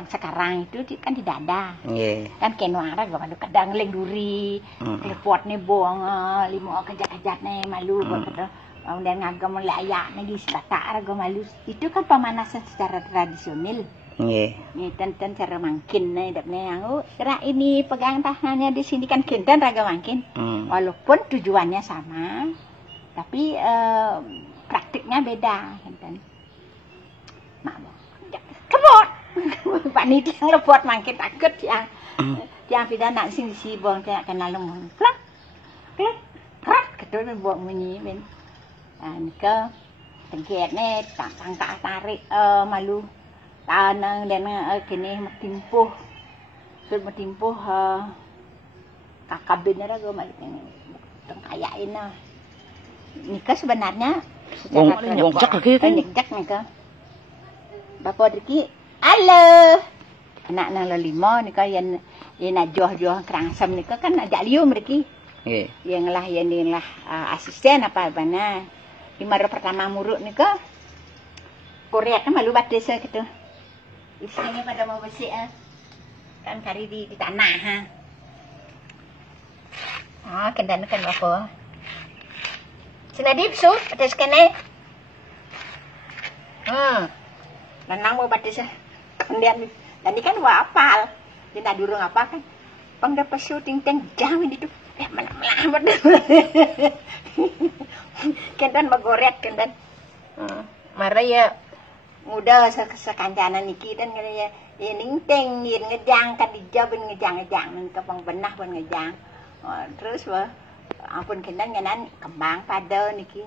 yang sekarang itu kan di dada. Nggih. Kan kenuara gak malu kadang leng duri, klepot nih buang limo kejat-kejat nih malu betul. Dan ngagam layak nih di sebata gak malu. Itu kan pemanasan secara tradisional. Nggih. Nih ten cara mangkin nih dapnya yang kira ini pegang tangannya di sini kan kinten raga mangkin. Walaupun tujuannya sama, tapi praktiknya beda kinten. Mak kebot. Panitia yang lepot mangkin takut yang pindah nak sing sibong kayak kenal lemong. Klak. Klak. Krak ketul buat bunyi ben. Nika tengket nih tang tarik malu. Tanang dan kini metimpuh. Sud metimpuh kakak bener gue malik ini. Tengkayain lah. Nika sebenarnya secara Wongjak lagi kan. Wongjak nika. Bapak Diki, halo. Anak nang lima nika yang najoh-joh kerangsam nika kan ada lium Riki. Nggih. Yang lah asisten apa bana. Di mara pertama muruk nika. Korea kan malu bat desa gitu. Isinya pada mau bersih kan kari di tanah kendan kan apa sinadip su atas kene Nanang mau batis kemudian tadi kan mau apal dia durung apa kan pang dapat syuting teng jamin itu melah kendan magorek kendan marah ya muda sekancanan niki dan katanya ya ningteng yin ngejang kan dijabin ngejang kepang benah pun ngejang terus ampun kendan ngenan kembang pada niki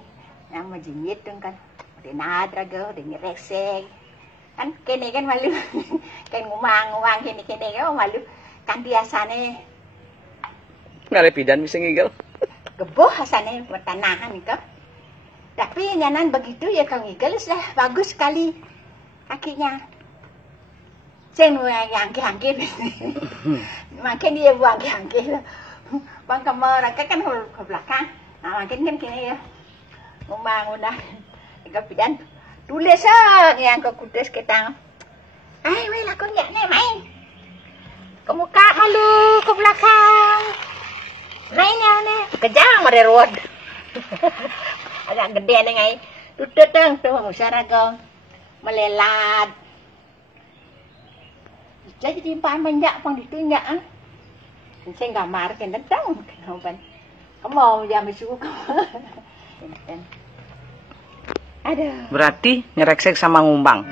yang majingit dong kan udah nadraga udah nyeresek kan kene kan malu kan ngumang kene kan malu kan biasane Ngalepidan bisa ngigel. Geboh asane pertanahan itu. Tapi nyanan begitu ya Kang Igel sudah bagus sekali kakinya. Sen yang angke-angke. Makin dia buang angke-angke. Bang kamera kan ke belakang. Nah, makin kan kini ya. Ngomong udah kepidan. Tulis yang ke kudes ketang. Ai, weh aku nyak nih main. Ke muka malu ke belakang. Main ya nih. Kejang mere road. Agak gede nih ngai. Tutut dong tuh musara go. Melelat. Jadi timpan banyak pang ditunyak ah. Saya gambar kan datang kan. Kamu jam suka. Ada. Berarti nyereksek sama ngumbang.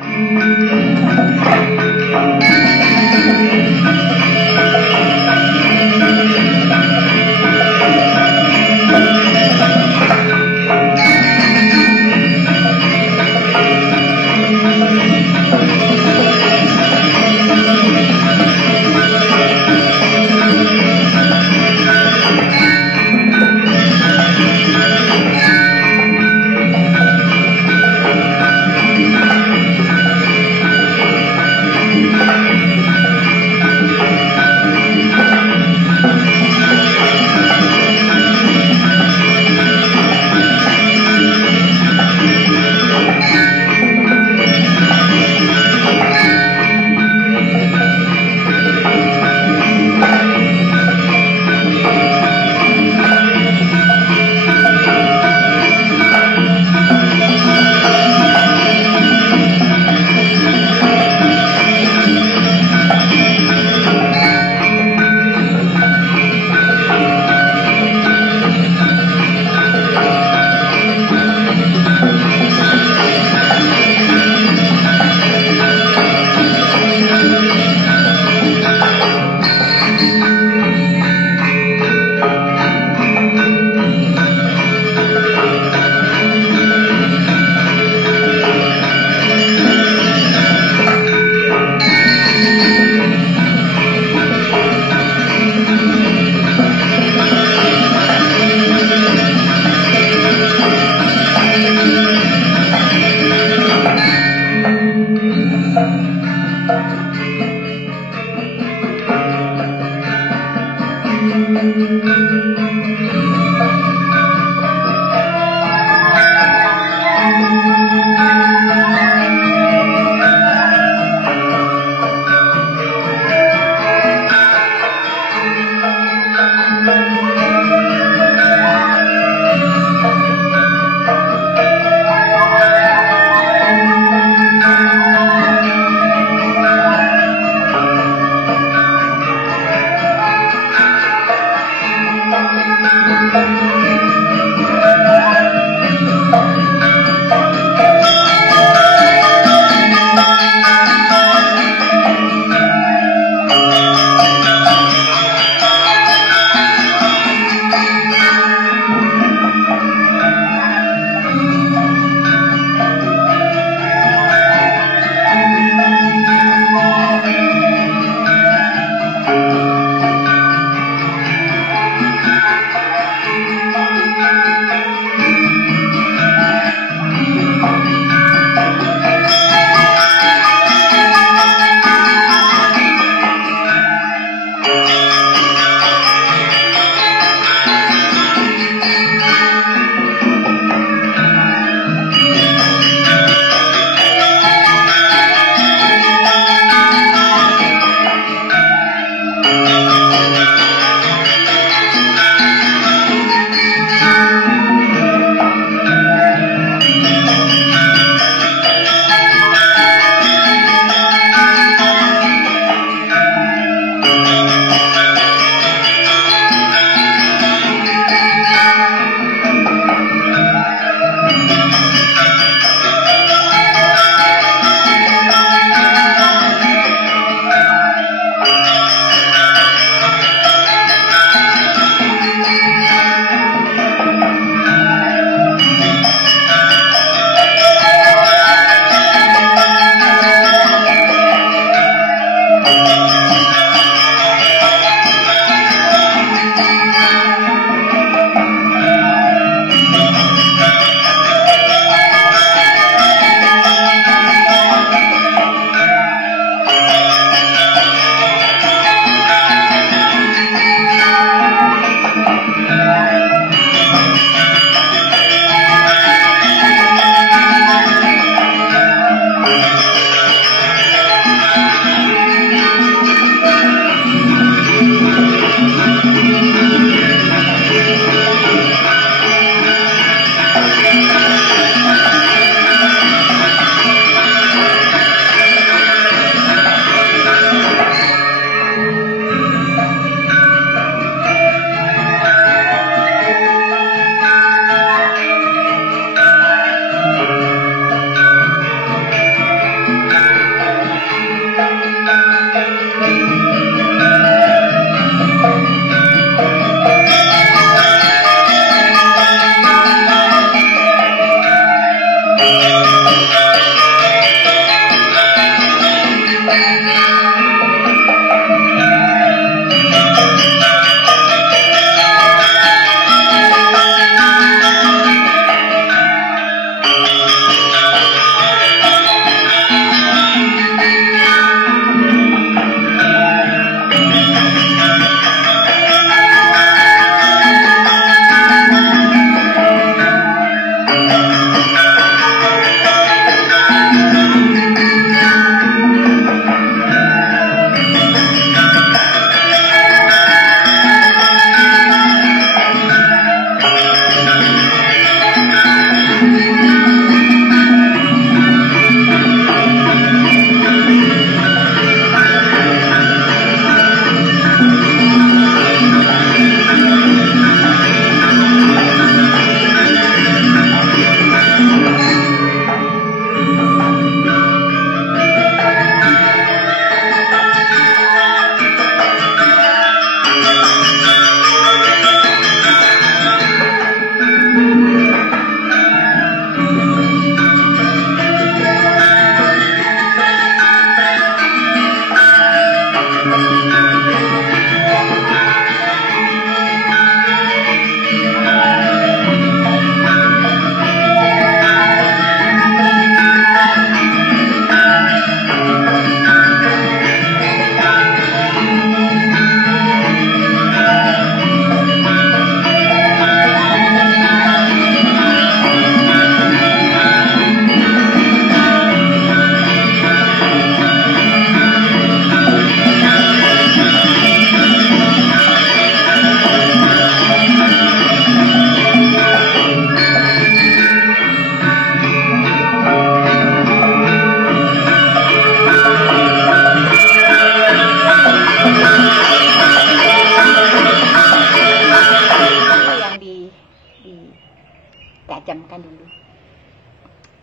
ditajamkan dulu.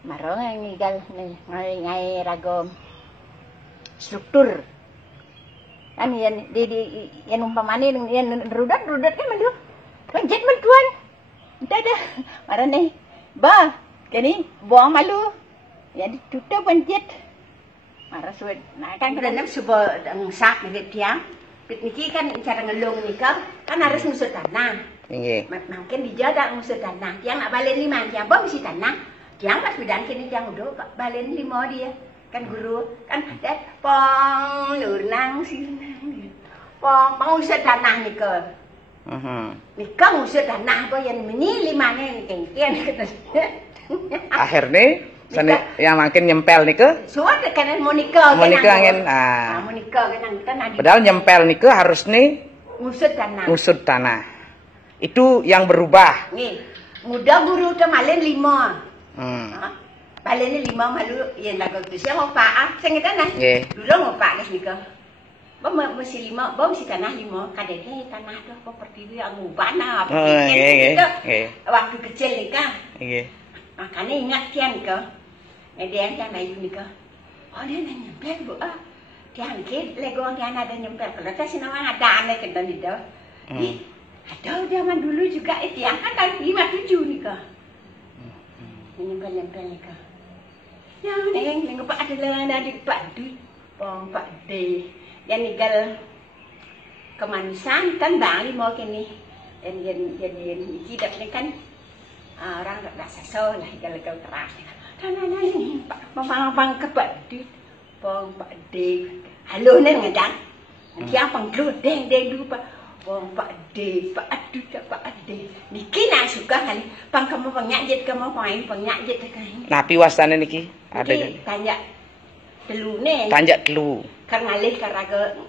Maro ngigal ngai ragam struktur. Kan yang umpamane yang rudat kan mandu. Lanjut mentuan. Entah dah. Mara nih. Ba, kini buang malu. Ya ditutup banjit. Mara suat. Nah kan kena sebuah sak ni tiang. Niki kan cara ngelung nika kan harus ngusut tanah. Nggih. Mungkin dijaga ngusut tanah. Tiang nak balen 5, tiang apa mesti tanah. Tiang pas bidan kini tiang udah balen 5 dia. Kan guru kan pong lurnang sinang. Pong ngusut tanah nika. Nika ngusut tanah apa yang ini 5-nya ini kengkian. Akhirnya sani yang makin nyempel nika. Suat kan Monika angin. Monika kan Padahal nyempel nika harus nih ngusut tanah. Itu yang berubah. Nih, muda guru ke malen 5. Balen 5 malu yang lagu tu siang ngopak sing tanah. Dulu ngopak guys nika. Ba mesti 5, ba mesti tanah 5. Kadang tanah tu apa pertiwi yang ngubana apa. Waktu kecil nika. Makanya ingat tiang ke. Dia yang lain nika. Oh dia nak nyempel bu. Tiang ke lego yang ada nyempel. Kalau tak sih nama ada aneh ke dalam itu. Ada zaman dulu juga tiang kan tahun 57 nika. Nyempel nika. Ya, neng Pak adalah dari Pak Du, Pak D. Yang tinggal kemanisan kan bang mau kini. Yang hidup ni kan orang tak sesol lah kalau keras. Tanah ni Pak Bang ke Pak Du, Pak D. Halo neng ngedang. Nanti apa ngelu deng dulu Pak. Pak D, Pak Adu, Pak D. Niki nak suka kali. Pang kamu penyajet kamu main penyajet kan. Napi wastane niki? Ada tanya telu nih. Tanjak telu. Kan ngalih karaga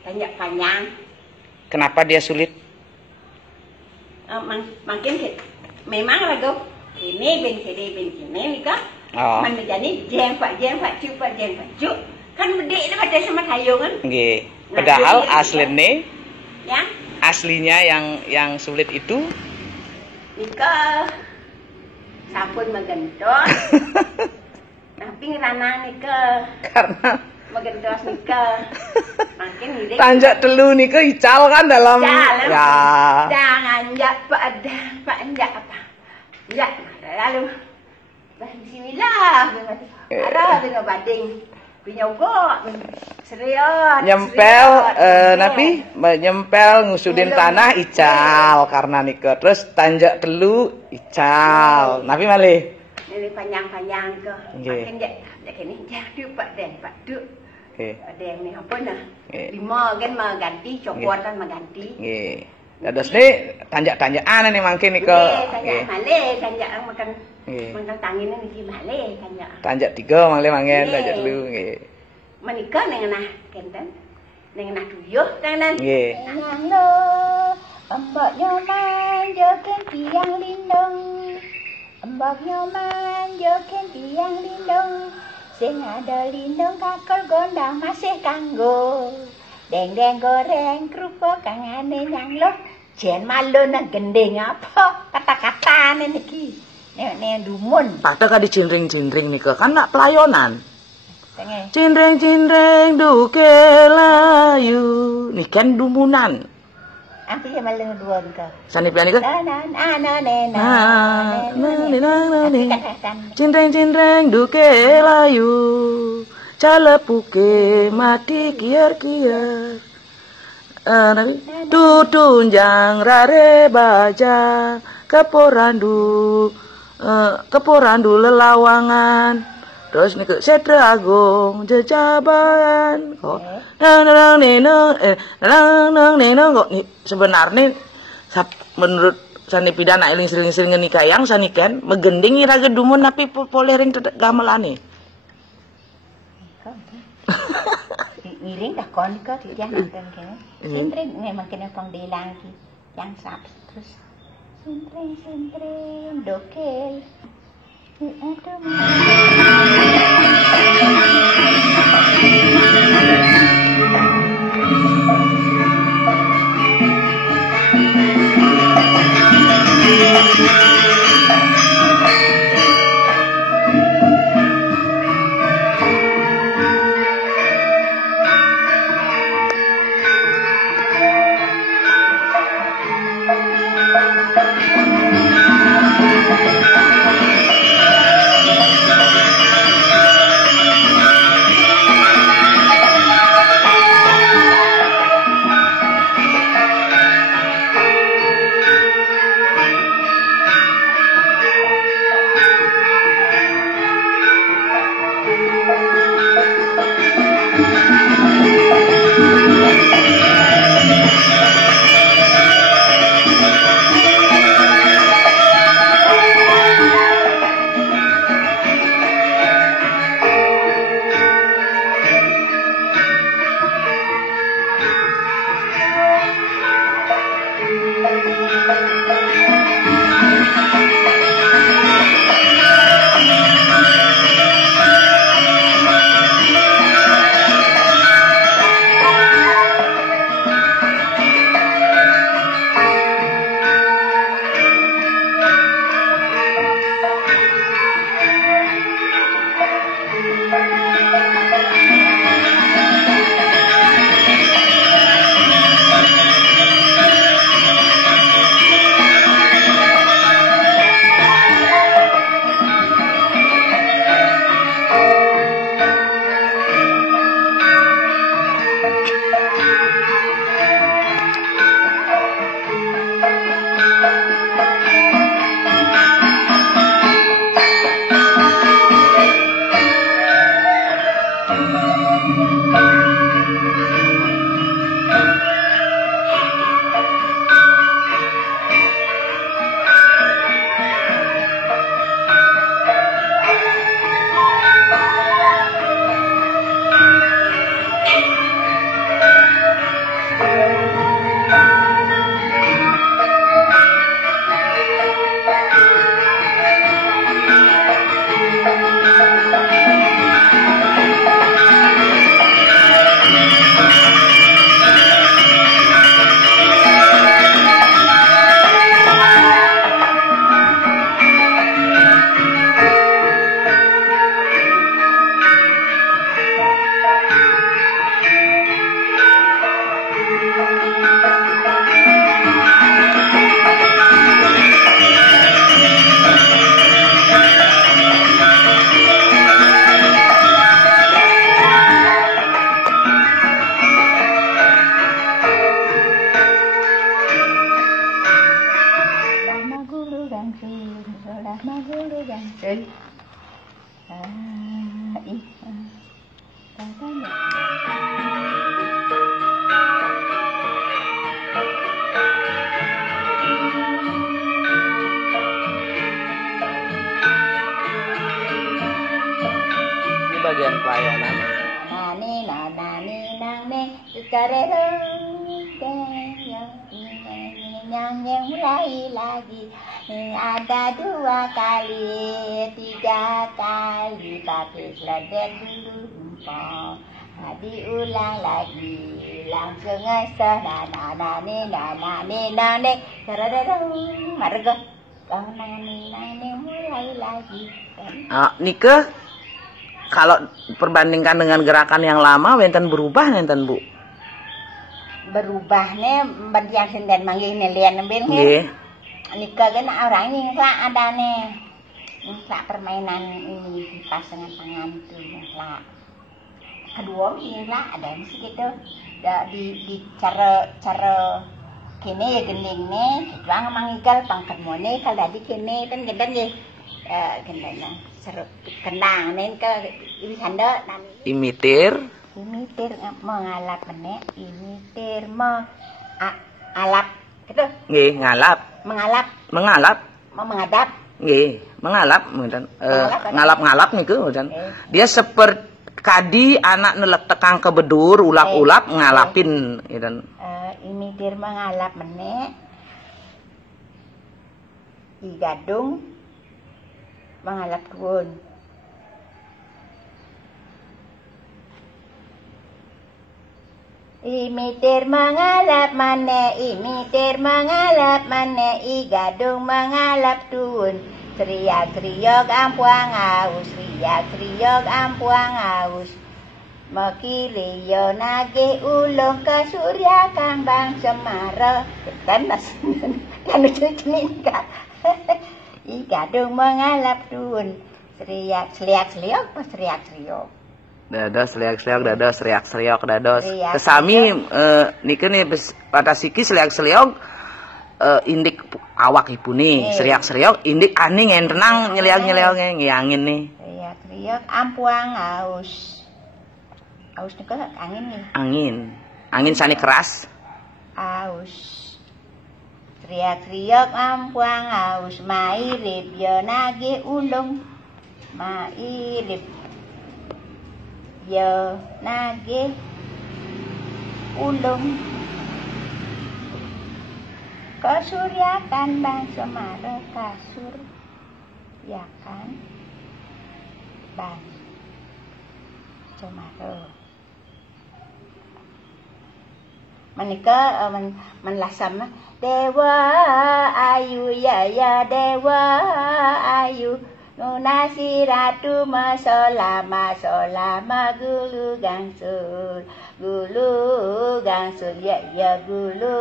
tanya panjang. Kenapa dia sulit? Makin memang raga ini ben kini nih kan. Man menjadi jeng pak cu. Kan bedek itu pada sama kayu kan. Nggih. Padahal asline ya? Aslinya yang sulit itu nika sampun magentos. Tapi ngerana nika karena magentos nika makin ngide tanjak telu nika ical kan dalam ya jangan pak enjak apa enjak lalu bismillah ada dengan bading Pinyogo, serius. Nyempel, nyempel ngusudin tanah ical karena nika. Terus tanjak telu ical. Nabi malih. Ini panjang-panjang ke. Makin dia kini jadi Pak Du. Ada yang ni apa nah? 5 kan mengganti, coklat kan mengganti. Dados ni tanjak-tanjakan nih mangke nika. Tanjak malih, tanjak makan. Makan tangin niki malih tanjak. Tanjak 3 malih mangen, tanjak 2 nggih. Menika ning nah kenten. Ning nah tuyuh tenan. Nggih. Halo, embak nyoman joken tiang lindung. Embak nyoman joken tiang lindung. Sing ada lindung kakol gondang masih kanggo. Deng goreng kerupuk kangane nyanglo. Jen malu nang gending apa kata-katane niki. Nek dumun. Padha kadi cinring-cinring nika kan nak pelayonan. Cinring-cinring duke layu. Nih kan dumunan. Apa yang malu duon ka? Sani pian nika? Cinring-cinring duke layu. Calepuke mati kiar-kiar. Tutunjang rare baja keporandu lelawangan terus niku Setra Agung jejaban kok kok sebenarnya menurut sani pidana iling-iling ngenikayang sani kan megending ira gedumun tapi polering gamelane iring dah kon ke dia nonton kan sintring memang kena pangdilang ki yang sap terus sintring dokel aduh bagian pelayanan. Yang mulai lagi ada 2 kali 3 kali pakai seladet dulu engkau diulang lagi langsung asal nani marga nani mulai lagi. Nike kalau perbandingkan dengan gerakan yang lama wenten berubah nenten Bu? Berubahnya berdiam senden manggil nelian nembel nggih. Nika kan orang nyingklak adane. Nyingklak permainan ini pas dengan tangan itu nyingklak. Kedua nyingklak ada mesti gitu. Di cara kene ya gendingne, bang mangigal pangkemone kalau tadi kene kan gendeng nggih. Gendengnya seru kenang nen ke wisanda nami. Imitir Mengalap menek imitir alap gitu nggih ngalap mengalap nggih mengalap mboten ngalap niku mboten dia seperti kadi anak nelek tekang ke bedur ulap-ulap ngalapin gitu imitir mengalap menek di gadung mengalap tuun. Imitir mengalap mana, imitir mengalap mana, i gadung mengalap tuun. Teriak-teriak ampuang aus, teriak-teriak ampuang aus. Makiliyo nage ulung ke surya kang bang semara. Tenas kan lucu nika. Ika dong mengalap dun. Seriak-seriak apa seriak-seriak? Dados seriak-seriak, dados seriak-seriak, dados. Kesami niki nih pada siki seriak-seriak indik awak ipune, seriak-seriak indik aning yang tenang nyeliak-nyeliak ngiyangin nih. Seriak-seriak ampuang aus. Aus nika angin nih. Angin sani keras. Aus. Riak-riak ampuang aus mairip yo nage ulung mairip yo nage ulung kesuryakan bang semara kasur ya kan bang semara menika menlasam dewa ayu ya dewa ayu nunasi ratu masola gulu gangsul ya gulu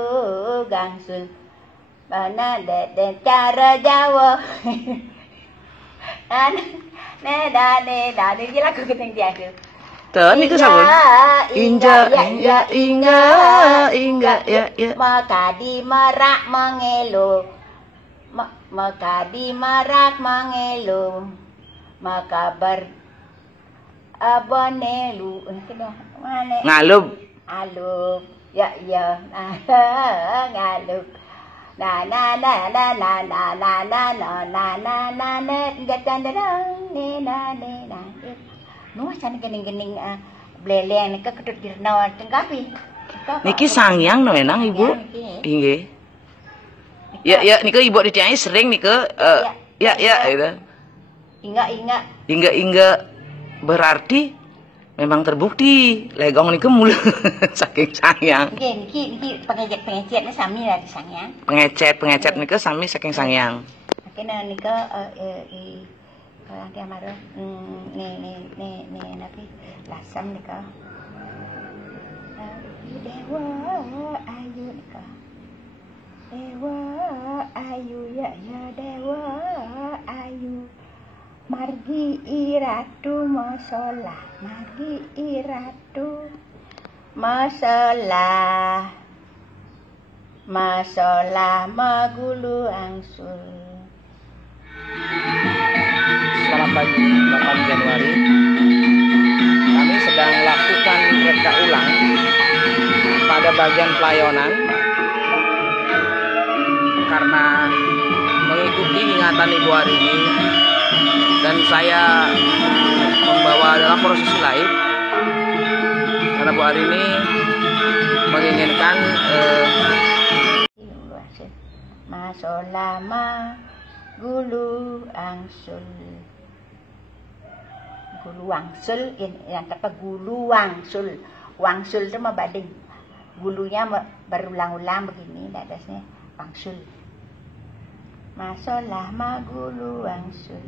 gangsul mana de cara Jawa neda ini lagu kita dia tuh. Tuh, niku sapa? Inja ya. Maka di merak mengelu. Maka di merak mengelu. Maka abonelu. Ngalub. Alub. Ya. Ngalub. Na Nuh can gening-gening bleleng nika kedut dirna tengkapi. Niki sangyang no enang Ibu. Nggih. Ya nika Ibu ditiangi sering nika ya gitu. Inga berarti memang terbukti legong niku mulu saking sangyang. Niki pengecetnya sami lah di sangyang. Pengecet niku sami saking sangyang. Akhirnya nika kalau dia marah, nabi lasam nika. Dewa ayu nika. Dewa ayu ya dewa ayu. Margi iratu masalah, margi iratu masalah magulu angsul. Selamat pagi, 8 Januari. Kami sedang lakukan reka ulang pada bagian pelayanan karena mengikuti ingatan Ibu hari ini dan saya membawa dalam prosesi live karena Bu hari ini menginginkan masolama gulu angsul. Gulu wangsul yang apa gulu wangsul. Wangsul itu mah bading. Gulunya berulang-ulang begini atasnya wangsul. Masalah ma gulu wangsul.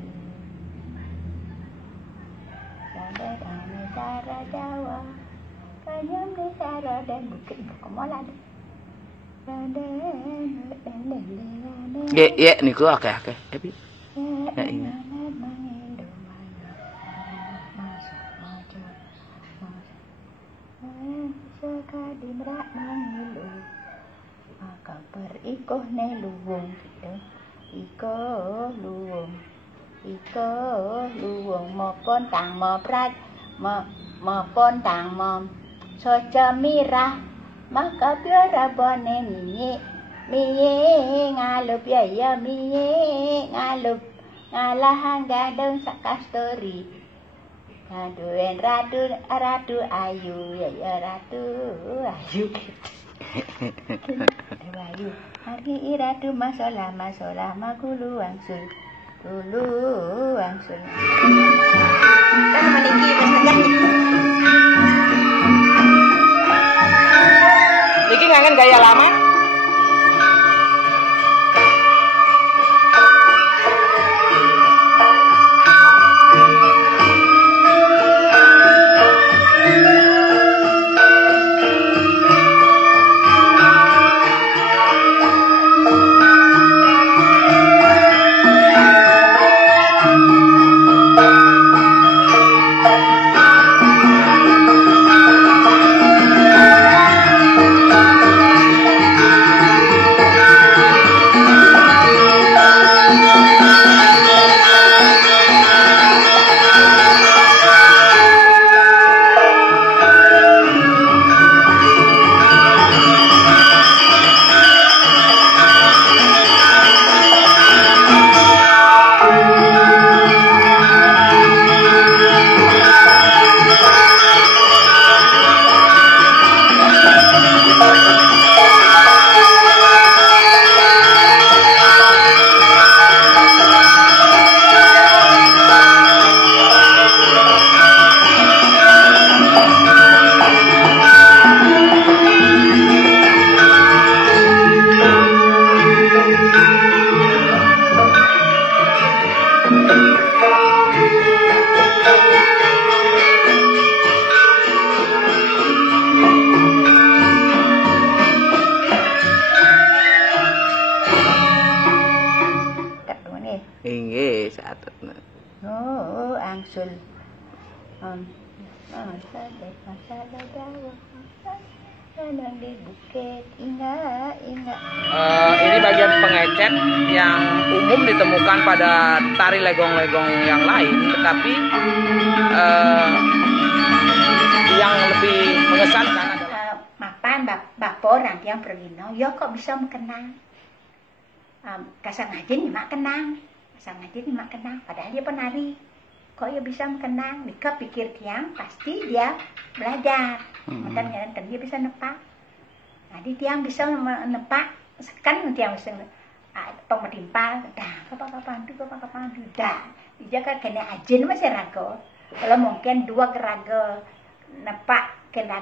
Cara Jawa. Kanyam cara dan bukit kemolan. Ya niku akeh. Tapi ya ingat. Sekali merak mengilu maka berikoh neluwung gitu. Iko luwung mopon tang moprat mopon tang mom soca mirah maka biara bone miye ngalup ya miye ngalup ngalahan gadong sakastori Aduh, ratu ayu, ya ratu ayu gitu. Ayu, hari ratu masalah magulu wangsul. Kan meninggi masalah Iki ngangen gaya lama. Inggih, satutna. Oh, angsul. Masa dawa. Kadang di bukit ingat. Ini bagian pengecet yang umum ditemukan pada tari legong-legong yang lain, tetapi yang lebih mengesankan adalah mapan bapor yang pergino, yo kok bisa mengenang. Kasang ngajin mak kenang, padahal dia penari. Kok ya bisa mengenang? Nika pikir tiang pasti dia belajar. Dan dia bisa nepak. Jadi tiang bisa nepak kan tiang bisa pemetimpal dah kapan dah. Dia kan kena ajin masih rago. Kalau mungkin dua geraga nepak kena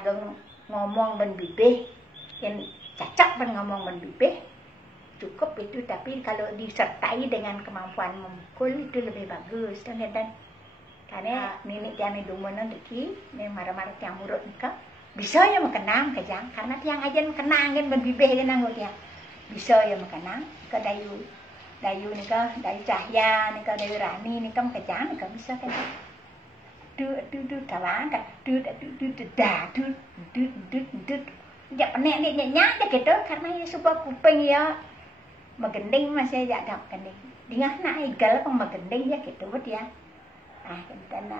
ngomong ben bibih yang cacak ben ngomong ben bibih cukup itu, tapi kalau disertai dengan kemampuan memukul itu lebih bagus dan karena nenek jami dumunan iki nih marah-marah tiang murut nika bisa ya mengenang kejang karena tiang ajen kenang kan ben bibih kan nanggo tiang bisa ya mengenang ke dayu nika dayu cahya nika dayu rani nika kejang nika bisa kan du kawan kan du ya penek nyak gitu karena ya sebuah kuping ya megending masih ya gak gending dingah nak igal peng megending ya gitu dia. Dan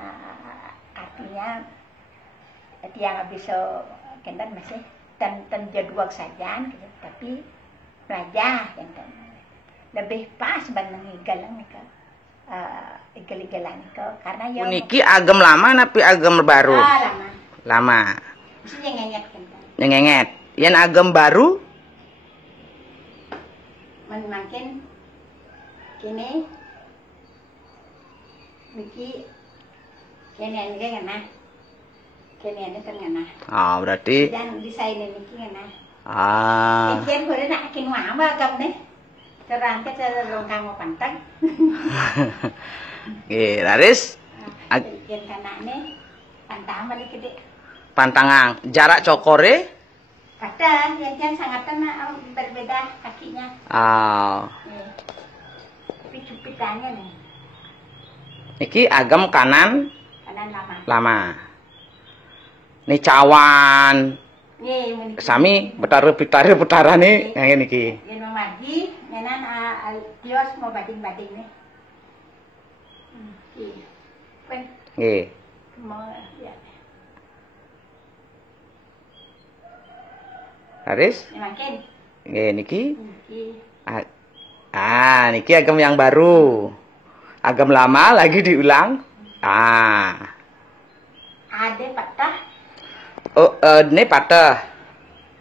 artinya tiang bisa kendan masih dan jadwal saja gitu, tapi belajar kendan lebih pas banding igalang nika igal-igalan nika karena yang niki agem lama tapi agem baru. Lama. Mesti nyenget kendan. Nyenget. Yen agem baru makin kini niki kene ngana. Kene kan ngana. Berarti dan desain niki ngana. Kian boleh nak kin mama agam nih. Terang ke longkang pantang. Nggih, laris. Kian kanane pantang balik gede. Pantangan jarak cokore Kadang yang sangat berbeda kakinya. Tapi cupitannya nih. Niki agam kanan lama. Ini cawan. Sami betara putaran nih niki. Yang memargi, nenan kios mau bading-bading nih. Nggih. Mau ya. Haris? Makin. Nggih niki. Niki agam yang baru. Agam lama lagi diulang. Ada patah. Ini patah.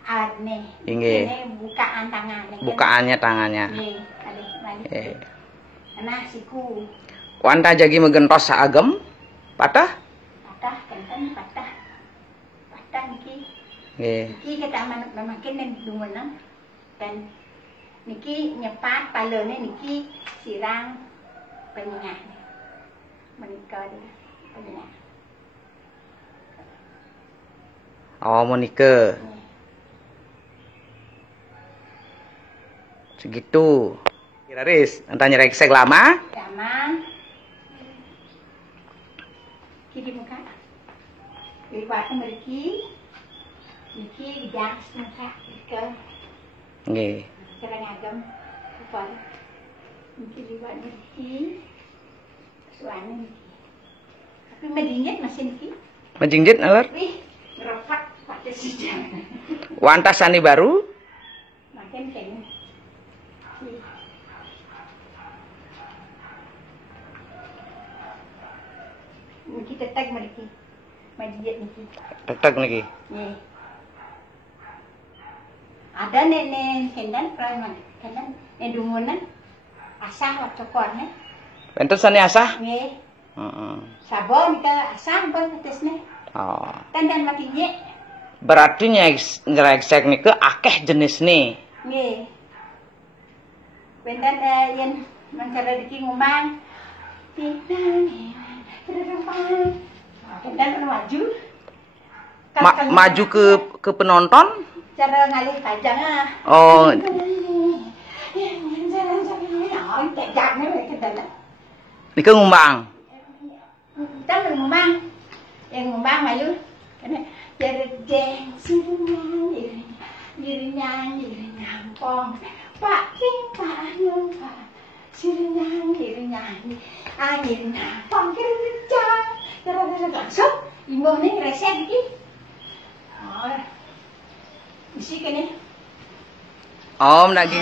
Ada. Ini bukaan tangannya. Bukaannya tangannya. Nggih, nah siku. Wanta jagi megentos agam patah? Patah, kenten patah. Patah niki. Nggih. Niki kita makin dungunan dan niki nyepat palone niki sirang penyengah. Menikah dia penyengah. Menikah. Segitu. Kiraris, antanya reksek lama. Lama. Kiri muka. Liwat meriki. Niki gas muka ke. Nggih. Cara ngagem upar. Niki liwat meriki. Suane niki. Tapi medinget masih niki. Menjingjit alur? Wih, ngeropak pakai sijang. Wantas sani baru? Makin kayaknya. Niki tetek meriki. Medinget niki. Tetek niki. Nih. Ada nenek kendan peranan, kendan nedungunan asah waktu korne. Bentuk sani asah? Nih. Sabon ke asah bon tesne. Kendan makinye. Berarti nyereksek niki akeh jenis nih. Nih. Kendan yang mencari diki ngumang. Kendan maju. Maju ke penonton? Cara ngalih pajang kontek jakne ke dalam. Niku ngumbang. Kita ngumbang. Yang ngumbang mayu. Kene jeng sirinyang pong. Pak sing pak yung pak. Sirinyang angin pong kirjang. Terus langsung imbuh ning resen iki. Oh. Isi kene. Om lagi.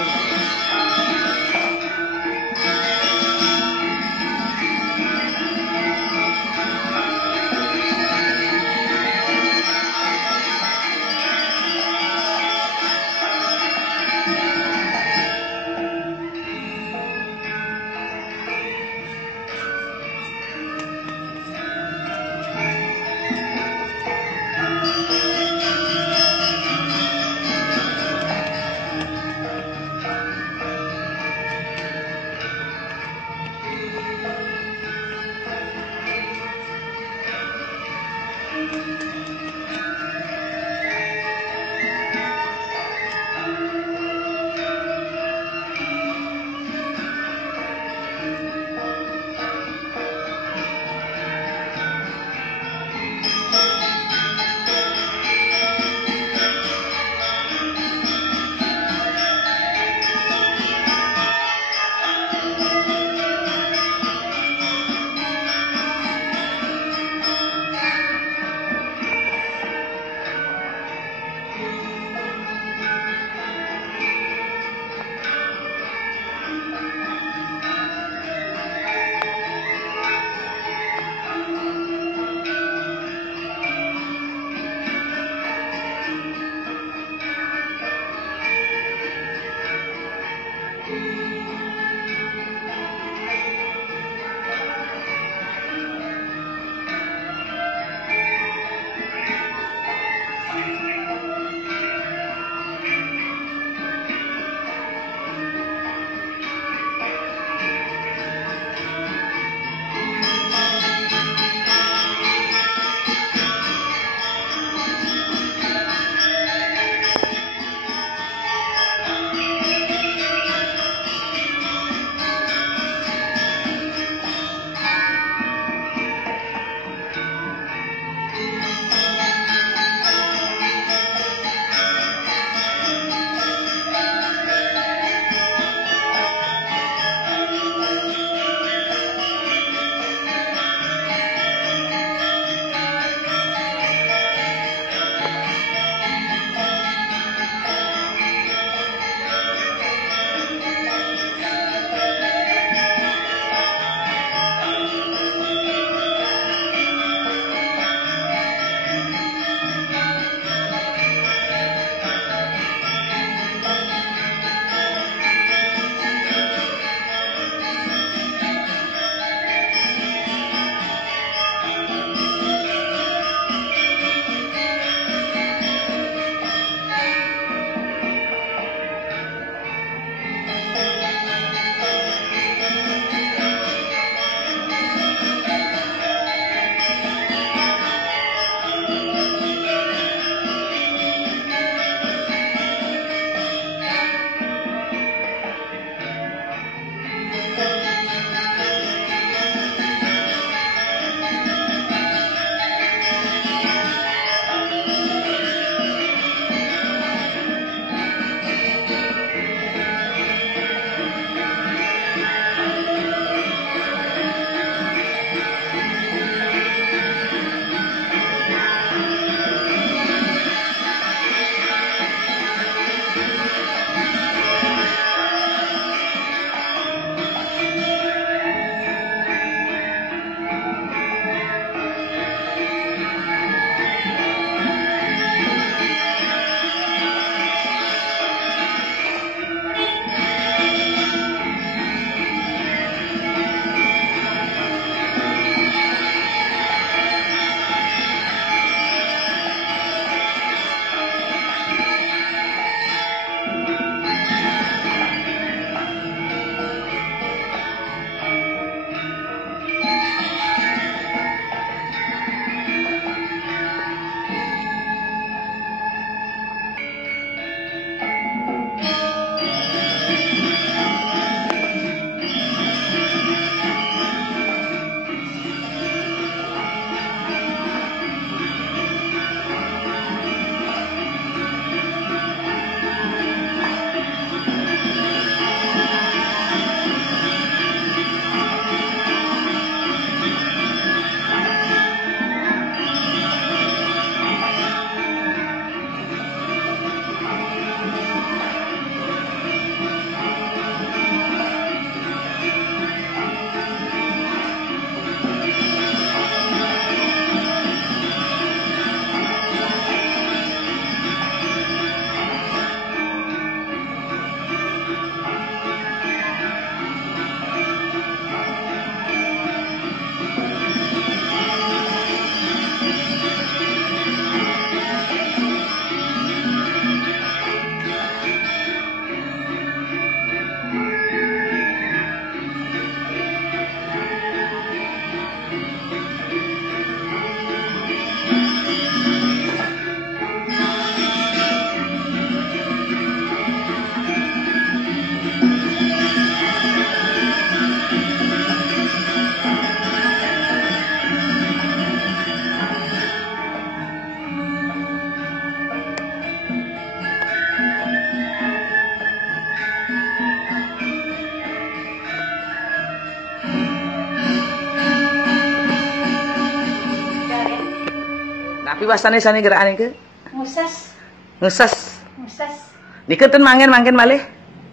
Piwasane sane gerakan iku? Ngusas. Ngusas. Ngusas. Niku ten manggen-manggen malih.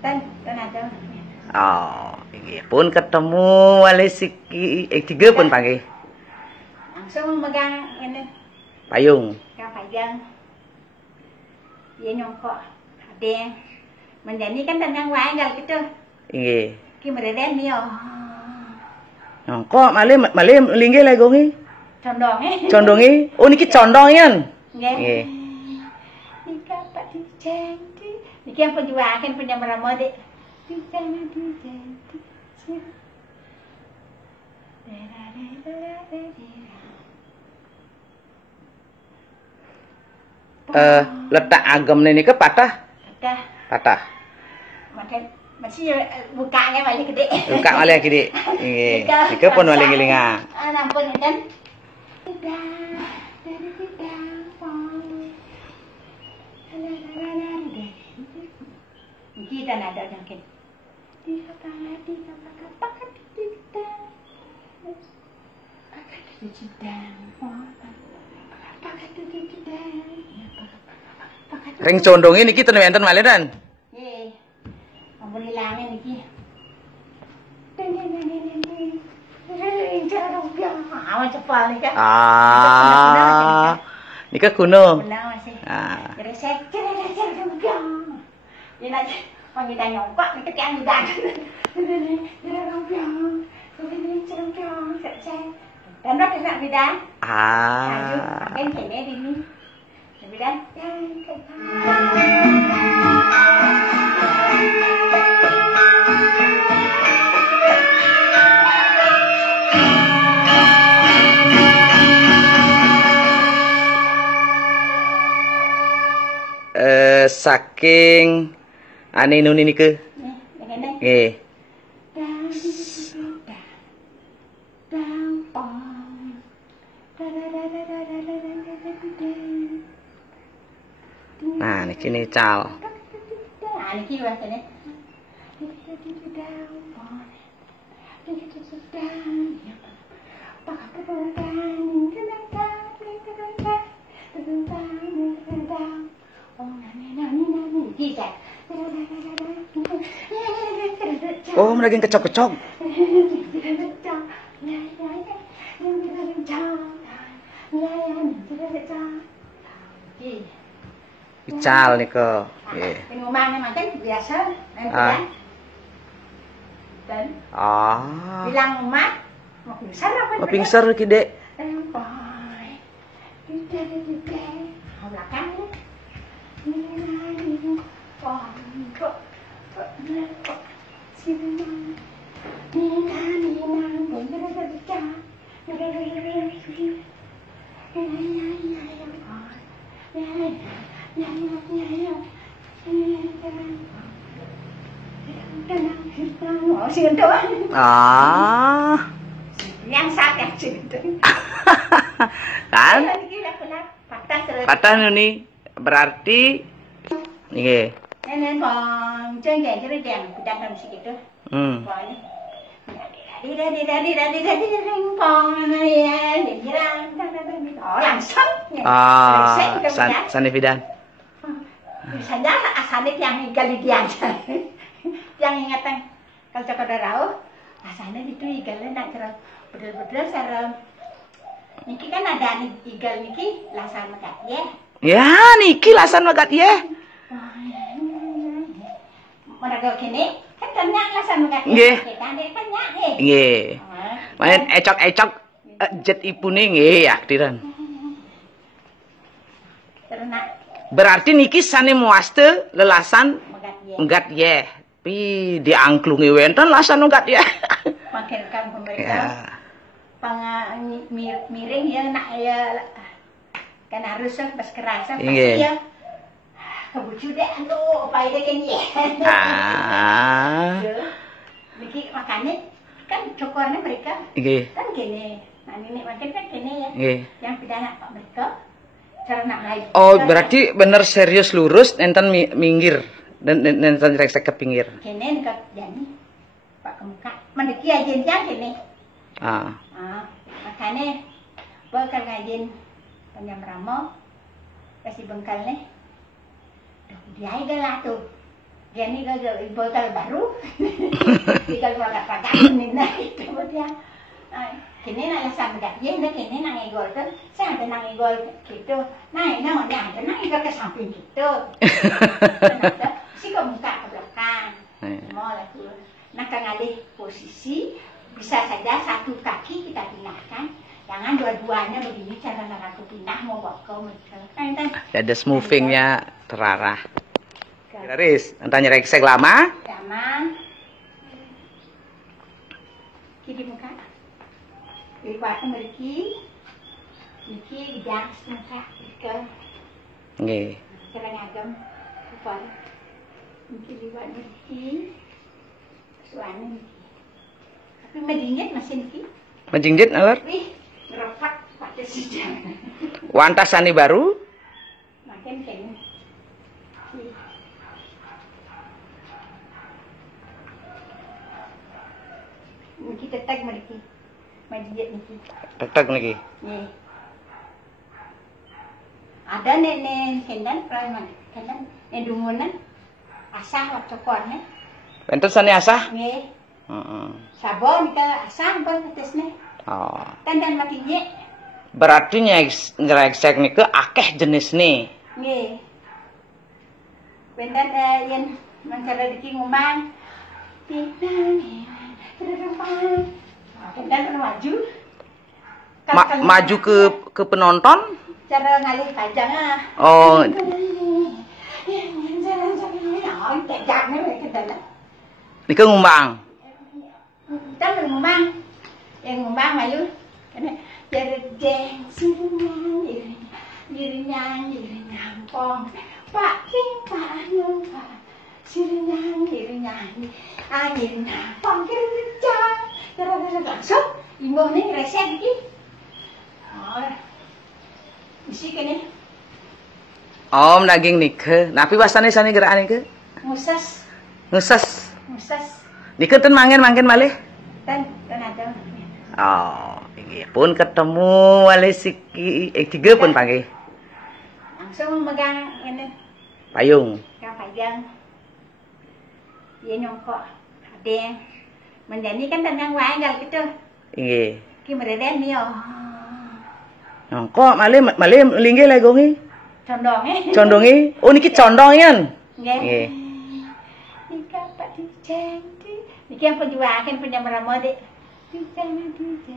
Ten ada. Oh, nggih pun ketemu malih siki tiga pun panggih. Langsung megang ini Payung. payung. Dia nyongkok. Ada yang menjadi kan tenang wae gal gitu. Nggih. Ki mereden yo. Nyongkok malih linggih lagongi. Condonge. Oh niki condongan. Nggih. Nika Pak dijanji. Niki yang penjualan punya meramode. Dijanji. Letak agam ini ke patah? Patah. Masih bukanya malah gede. Buka malah gede. Nggih. Nika pun malah ngilinga. Nampun kan. Kita ada mungkin. Ring condonge niki ten wenten malih dan. Nggih. Ampun hilangnya niki. Awan cepal nih kan. Nika kuno. Benar masih. Jadi saya ini aja kita nyongkok nih ketiang juga. Dan udah kena bidan. Makin kene di sini. Bidan. Saking ane nuni niku. Nggih. Nah, niki nical. Nah, niki wasane. Oh, mereka kecok-kecok. Ical niko. Nggih. Ngomongnya macam biasa. Dan bilang umat mau pingsan apa? Mau pingsan ki, Dek. Yang saat yang cinta. Kan? Patah nih berarti nggih. Nên còn chơi nhảy cho nó đèn đang làm gì gitu. Đi ra còn đó làm sốc. Sane Fidan. Saya asalnya yang galidian. Yang ingatan kalau cakap darah, asalnya itu igalnya nak cara bedel-bedel cara. Niki kan ada igal niki lasan magat ya. Ya, niki lasan magat ya. Mereka kini kan kenyang lasan magat. Nggih. Kan kenyang nggih. Nggih. Main ecok-ecok jet ipune nggih ya, Diran. Berarti niki sane muaste lelasan enggak ye. Pi diangklungi wenten lasan enggak ye. Makin kan mereka. Miring ya nak ya kan harus pas kerasan pasti ya. Kebucu deh anu upaya deh kayaknya. Niki makannya kan cokornya mereka. Kan gini. Nah ini makin kan gini ya. Yang pidana Pak mereka. Oh, berarti bener serius lurus, enten minggir dan enten reksek ke pinggir. Kene ke jani, Pak kemuka, mendeki ajen jang kene. Makanya bakal ngajin penyamramo kasih bengkal nih. Dia adalah tuh. Dia ini botol baru. Tinggal pakai ini naik kemudian. Kini nak sama dah. Dia nak kini nak ngegol tu. Saya ada nak ngegol gitu. Naik nama dia ada nak ngegol ke samping gitu. Si kau muka ke belakang. Mau lah tu. Nak ngalih posisi. Bisa saja satu kaki kita pindahkan. Jangan dua-duanya begini cara aku pindah mau bawa kau mereka. Ada smoothingnya terarah. Riz, tanya reksek lama? Lama. Kiri muka. Liwat meriki. Meriki dijang muka ke. Nggih. Cara ngagem upal. Meriki liwat meriki. Suami meriki. Tapi medingit masih meriki. Menjingjit alur? Wih, ngerepak pakai sijang. Wantasani baru? Makin kayaknya. Niki tetag meriki. Majijit niki. Tetag niki. Nih. Ada nenek hendan peranan. Hendan edungunan. Asah waktu korne. Enten sani asah? Nih. Heeh. Sabon ka asah bon tesne. Oh. Tandan makinye. Berarti nyereksek niku akeh jenis nih. Nih. Bendan yang mencari rezeki ngumang. Tinang. Dan maju maju ke penonton cara ngalih panjang oh niku ngumbang kita ngumbang yang ngumbang maju jadi jeng dirinya pong pak Sirinya, angin, panggil jang, langsung, ibu nih resep gitu. Oh, isi kene. Om daging nike, napi wasane sani gerakan nike? Musas. Musas. Nike ten manggen malih. Ten ada. Oh, ini pun ketemu malih siki, tiga pun panggil. Langsung megang ini. Payung. Payung. Dia nyongkok ada yang menjadi kan tentang wajah gitu. Iya. Kimeren nih Nyongkok malih linggih lagongi. Condongi. Oh niki condongan. Nggih. Niki apa dijadi? Niki yang penjualan penyamramo dek. Dijadi.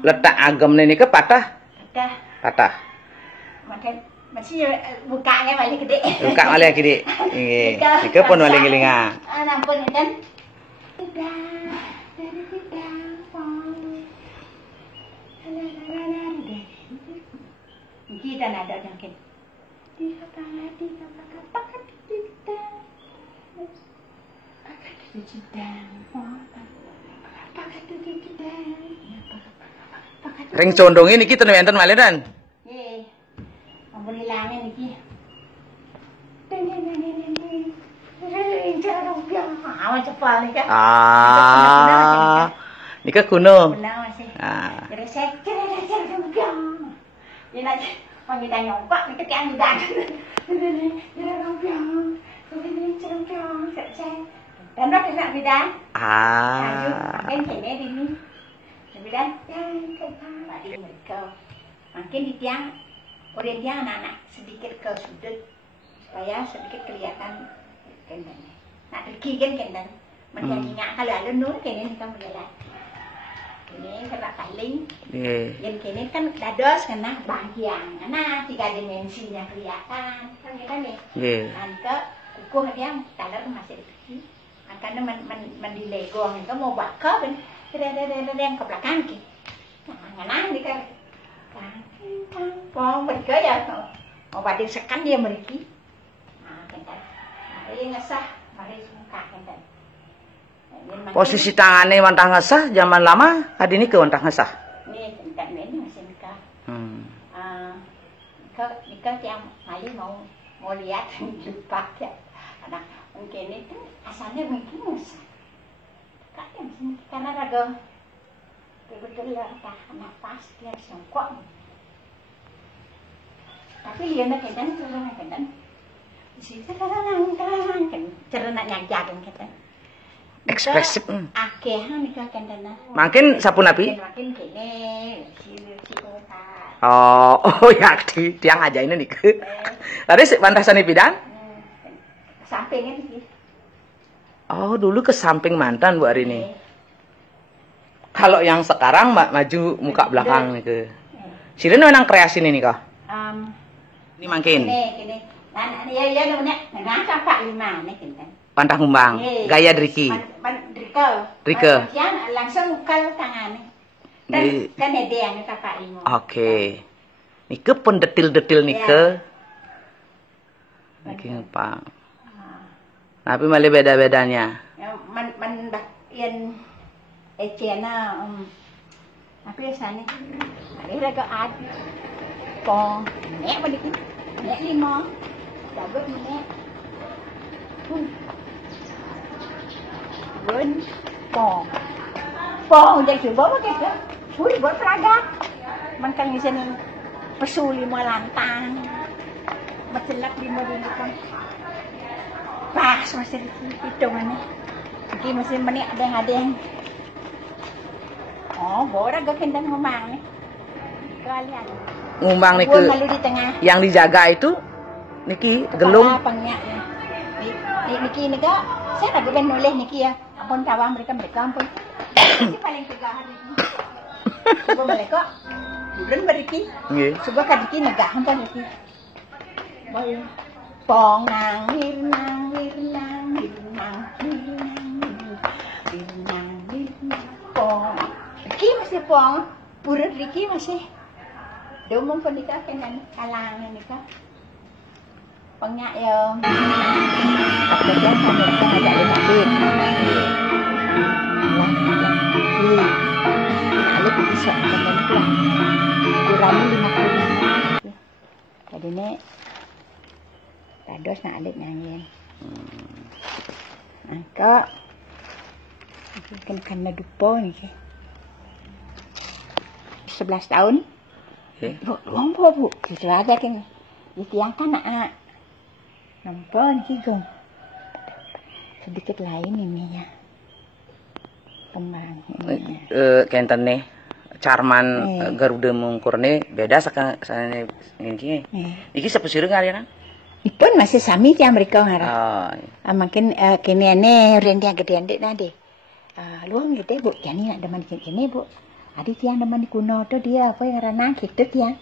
letak agamnya ini ke patah. Patah. Masih bukanya paling gede. Buka paling gede. Nggih. Niki pun paling ngelinga. Nampun enten. Iki dan ada mungkin. Ring condong ini kita enten malih dan. Nggih. Ampun hilangnya niki. Nika kuno. dan yang tadi mereka makin di tiang orientnya anak-anak sedikit ke sudut supaya sedikit kelihatan kendangnya. Nah pergi kan kendang menjadi nggak kalau ada nur kayaknya kita berjalan ini karena paling yang kini kan dados karena bagian karena 3 dimensinya kelihatan kan kita nih nanti kukuh dia talar masih pergi karena di Lego itu mau bakal kan ada yang ke belakang ki nah di kan pong mereka ya mau bading sekan dia mereka nah kita ini ngesah mari muka kita posisi tangannya wantah ngesah zaman lama tadi ini ke wantah ngesah nih kita ini masih nikah nikah yang kali mau lihat lupa ya anak mungkin itu asalnya mungkin ngesah karena raga betul lah nafas dia songkok tapi lihatnya kadang di situ kadang kan cerna nyajak kita ekspresif akehan nikah kendana makin sapu nabi makin kene si oh ya tiang aja ini nih tadi pantasan pidan sampingnya sih. Oh, dulu ke samping mantan Bu Arini. Kalau yang sekarang maju muka belakang nih ke. Sirin memang kreasi nih kah? Ini makin. Ini. Nah, ya namanya Pak 5 nih kan. Pantah ngumbang. Gaya Driki. Drike. Yang langsung kal tangannya. Kan ada yang Pak 5. Oke. Nike pendetil-detil nike. Nike Pak. Tapi malah beda-bedanya. Yang ecena, tapi sana, ada agak ad, pong, nek balik, nek 5, dapat nek, pong jadi bawa kita, buat pelagat, makan di sini, pesuli mau lantang, mencelak 5 dulu kan. Pas masih hitungannya. Iki masih menik ada yang. Oh, boleh gak kendang ngomang nih. Kalian. Ngomang nih ke. Di tengah. Yang dijaga itu niki gelung. Pengnya. Niki nika saya ragu ben nulis niki ya. Ampun tawang mereka ampun. Ini paling tegahan ini. Coba mereka bulan beriki. Nggih. Coba kadiki negahan kan niki. Bae. Pong nang pong Riki masih pong purut Riki masih dia umum pendika kan kalangan nikah pengnya ya kerja sama kita agak lebih lalu bisa dengan pulang kurang 50 jadi nek dados nak adik nyanyi. Angka kan dupo ni ke. 11 tahun. Lompo Bu, kita ada kan. Ditiang kan nak. Lompo ni gong. Sedikit lain ini ya. Kembang ini. Kenten nih. Carman Garuda Mungkur nih beda sana ini. Iki sepesir ngalian. Ipun masih sami tiang mereka ngarah. Makin kini ane orang tiang gedean dek nade. Luang gede Bu, jadi nak deman kini Bu. Adi tiang deman kuno tu dia apa yang ranang gitu tiang.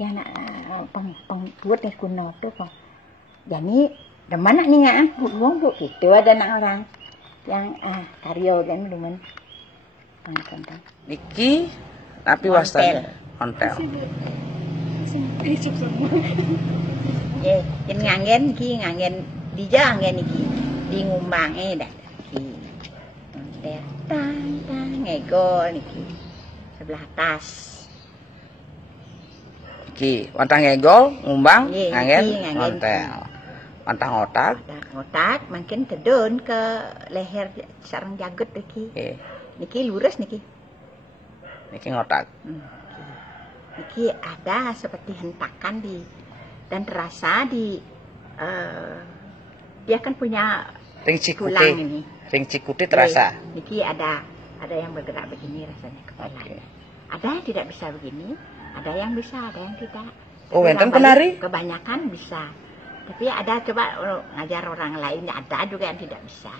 Tiang nak buat ni kuno tu kok. Jadi deman nak ni ngah luang Bu itu ada nak orang yang karyo dan deman. Tonton. Niki tapi wasanya ontel. Jadi ngangen dijanggen iki di ngumbang dah iki. Tang ngegol niki sebelah atas. Iki wantang ngegol ngumbang ngangen ontel. Wantang otak makin tedun ke leher sareng jagut iki. Niki lurus niki. Niki ngotak. Niki ada seperti hentakan dan terasa dia kan punya ring cikuti terasa. Niki ada ada yang bergerak begini rasanya kepala. Ada yang tidak bisa begini, ada yang bisa, ada yang tidak. Oh, enten penari? Kebanyakan bisa. Tapi ada coba ngajar orang lain, ada juga yang tidak bisa.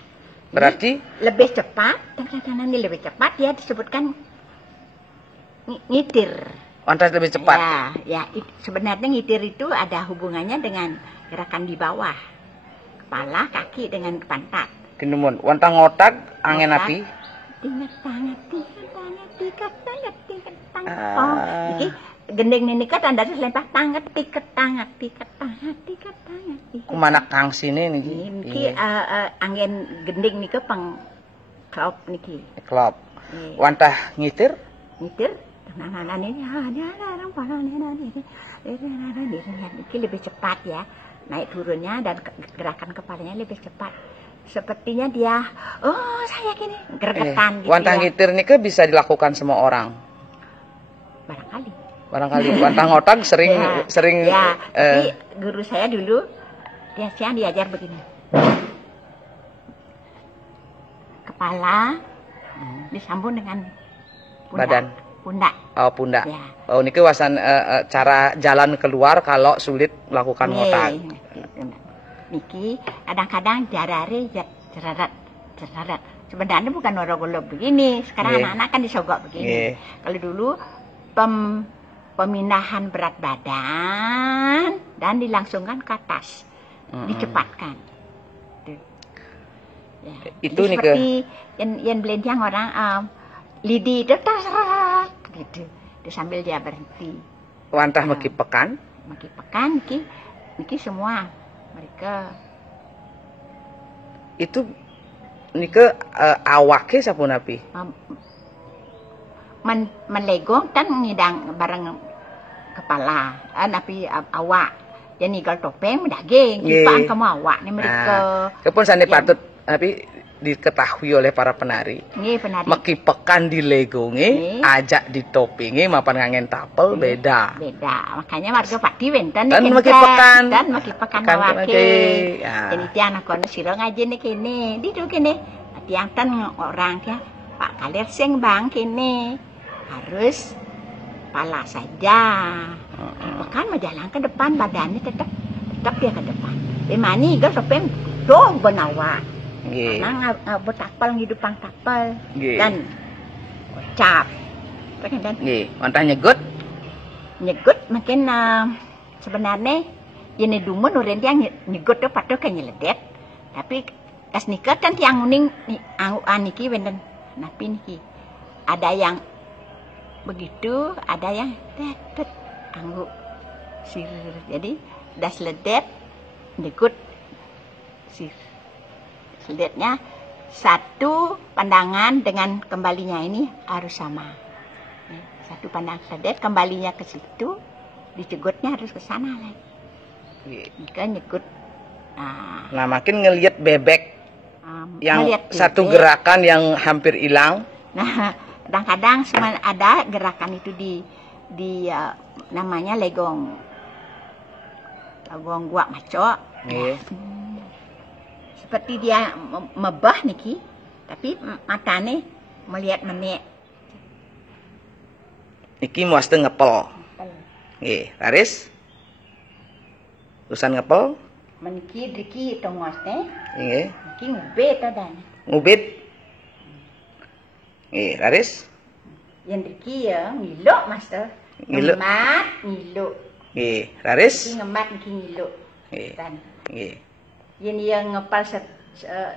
Berarti lebih cepat, dan ini lebih cepat dia disebutkan ngitir. Ontas lebih cepat. Ya, sebenarnya ngitir itu ada hubungannya dengan gerakan di bawah. Kepala, kaki dengan pantat. Kinumun, wantang ngotak angin api. Tingkat tangan. Oh, jadi gending ini kan anda selempah tangan, tiket tangan. Kumana kang sini nih? Niki angin gending niki pang klop niki. Klop. Wantah ngitir? Ngitir. Niki lebih cepat ya, naik turunnya dan gerakan kepalanya lebih cepat. Sepertinya dia, oh saya gini, gergetan gitu. Wantah ngitir niki bisa dilakukan semua orang. Barangkali wantah ngotak sering. Ya, tapi guru saya dulu dia diajar begini. Kepala disambung dengan pundak. Badan. Pundak. Oh, pundak. Ya. Oh, niki wasan cara jalan keluar kalau sulit melakukan ngotak. Niki kadang-kadang jarare jerarat. Sebenarnya bukan orang begini. Sekarang anak-anak kan disogok begini. Kalau dulu pemindahan berat badan dan dilangsungkan ke atas, dicepatkan. Ya. Itu nih seperti yang belencang orang lidi itu gitu, sambil dia berhenti. Wantah meki pekan niki semua mereka itu nike awake sapunapi menlegong dan ngidang bareng kepala napi awak jadi nigal topeng daging kipaan kamu awak nih mereka kepun sane patut tapi diketahui oleh para penari. Meki pekan dilegonge, ajak ditopingi mapan ngangen tapel beda. Makanya warga pati wenten dan meki pekan awake. Jadi tiang kono sira ngaji nih kene, ditu kene. Tiang tan orang dia Pak Kalir sing bang kene. Harus kepala saja. Pekan menjalan ke depan, badannya tetap dia ke depan. Emani gal topeng do benawa. Karena bertapal ngidupang tapal dan ucap. Mantah nyegut makin sebenarnya ini dumun urin yang nyegut tuh patuh kayak nyeledet. Tapi kas nikah kan tiang uning aniki wenden napi niki. Ada yang begitu, ada yang tetet anggu sir. Jadi das ledet nyegut sir. Lihatnya satu pandangan dengan kembalinya ini harus sama. Satu pandangan sedet kembalinya ke situ, dicegutnya harus ke sana lagi. Kan nyekut. Nah, makin ngelihat bebek yang satu gerakan yang hampir hilang. Nah, kadang-kadang ada gerakan itu di namanya legong guak maco. Seperti dia mebah niki, tapi matane melihat menek. Niki muaste ngepel. Nggih, laris. Urusan ngepel. Meniki driki itu muaste. Nggih. Niki ngubit adan. Ngubit. Nggih, laris. Yang driki ya ngiluk master. Ngemat ngiluk. Nggih, laris. Niki ngemat niki ngiluk. Nggih. Nggih. Yang ngepal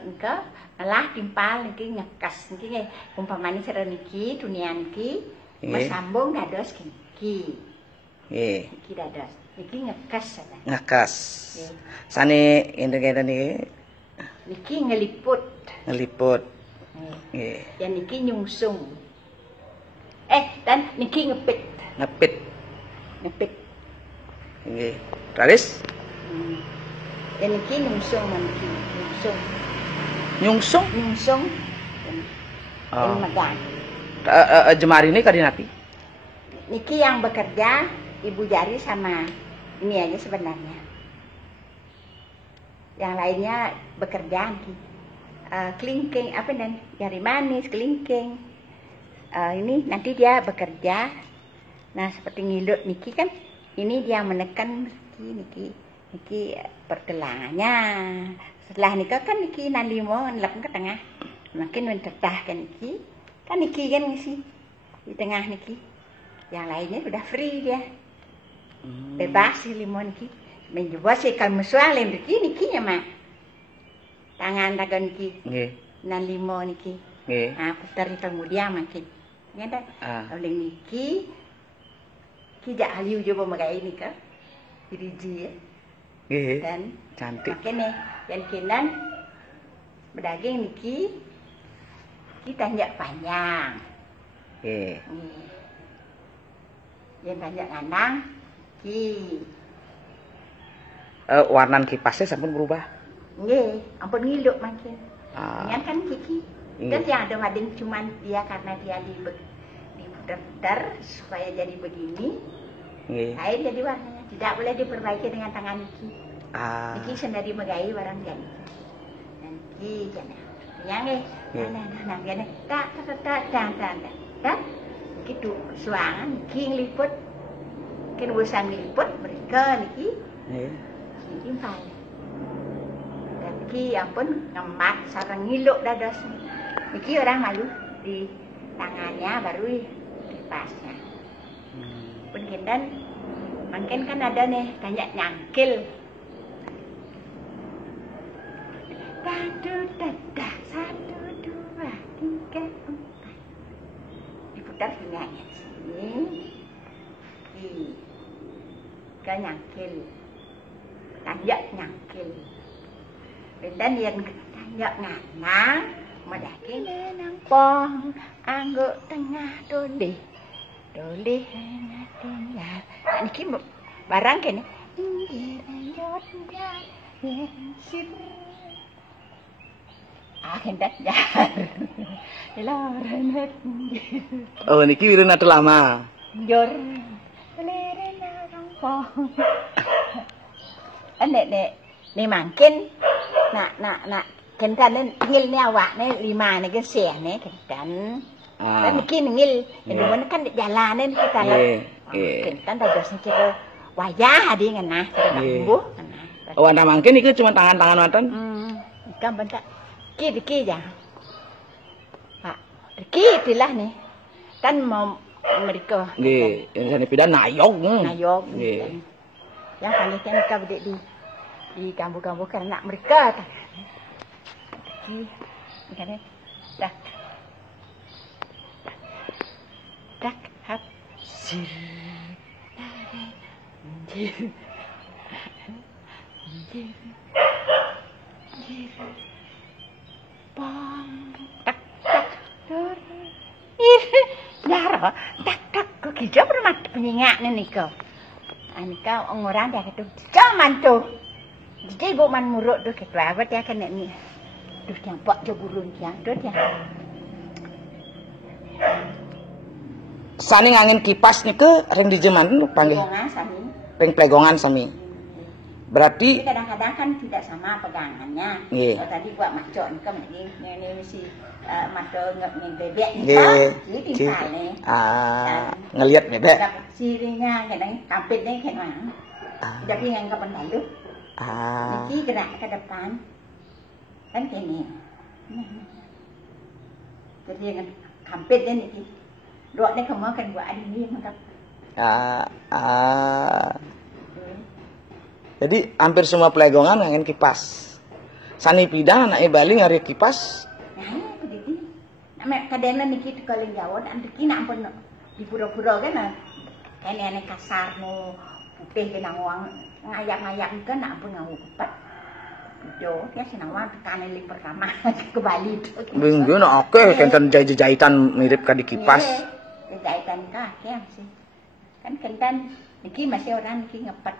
engka lah timpal niki ngekas niki umpamane sira niki dunia niki mesambung dados niki. Nggih. Niki dados. Niki ngekas. Ngekas. Sane enten niki. Niki ngeliput. Nggih. Yang niki nyungsung. Dan niki ngepit. Ngepit. Nggih. Laris? Dan niki nyungsung maniki. Nyungsung. Yang megang. Jemari ini kadinapi? Niki yang bekerja Ibu Jari sama ini aja sebenarnya. Yang lainnya bekerja niki. Kelingking apa dan jari manis, kelingking. ini nanti dia bekerja. Nah seperti ngilut niki kan, ini dia menekan niki pergelangannya. Setelah nikah kan niki nalimo ngelap ke tengah, makin mentetah kan niki kan ngisi di tengah niki. Yang lainnya udah free dia, bebas si limo niki. Mencoba sih kalau musualim niki mak tangan tagan niki, nalimo niki. Nah putar kemudian makin, nyata oleh niki. Kijak haliu juga magai ini kan, diriji ya. Dan cantik. Makanya yang kinan berdaging niki kita tanjak panjang. Yang tanjak ngandang ki. Warnan kipasnya sampun berubah. Nggih, ampun ngiluk makin. Yang kan kiki. Kan yang ada mading cuman dia karena dia diputar supaya jadi begini. Air jadi warnanya tidak boleh diperbaiki dengan tangan niki. Niki sendiri megai barang jadi. Dan niki jangan. Yang nah gini. Tak. Gitu suangan niki ngeliput. Kin usang ngeliput mereka niki. Timpal. Dan niki ampun ngemat sarang ngiluk dados. Niki orang malu di tangannya baru dipasnya. Pengendan makin kan ada nih tanya nyangkil. Satu, dua, tiga, empat. Diputar sini. Ke nyangkil. Tanya nyangkil. Dan yang tanya nganang medaki nang pong anggo tengah doleh. Doleh tinggal. Niki barang kene. Hendak jar. Oh niki wirina lama. Jor. Leren rangpong. Nek makin nak kentan ngil ni awak ni 5 ni kan sia ni kentan. Kan niki ngil, yang kan jalan ni kita lah. Kentan dah dosen kira wayah adi ngana, kambuh ngana. Oh anda mangkin itu cuma tangan-tangan wonten? Ikan bentak. Diki ya. Pak, diki itulah nih. Kan mau mereka. Nggih, yang sana pindah nayok. Nayok. Yang paling kan mereka berdek di kambuh-kambuh karena mereka. Diki. Kan dah. Tak hap sir. Bang, tak dur. Daro, tak kok kita pernah penyingak nih kau. Anika orang dia kata, "Jangan tu." Jadi ibu man muruk tu ketua apa dia kena ni. Duh yang pak jo gurun yang tu dia. Sani ngangin kipas niku ring dijeman panggih. Ring plegongan sami. Berarti kadang-kadang kan tidak sama pegangannya. Kalau tadi buat macok ni kan ni mesti macok bebek ni kan. Jadi tinggal ni. Ngelihat bebek. Sirinya kadang kampit ni kan mana. Jadi yang kapan lalu. Niki gerak ke depan. Kan ini. Jadi yang kampit ni niki. Dua ni kamu kan buat ini mantap. Jadi hampir semua pelegongan ngangin kipas. Sani pida anak Bali ngari kipas. Nah, begitu. Nama kadang niki tekaling jawon, antiki nak pun di pura-pura kan. Kene kasar mu putih kena uang ngayak-ngayak kan nak pun ngau kupat. Jo, dia senawang tekan lik pertama ke Bali. Minggu nak oke, kenten jahitan mirip kadi kipas. Jahitan kah, ya sih. Kan kentan niki masih orang niki ngepat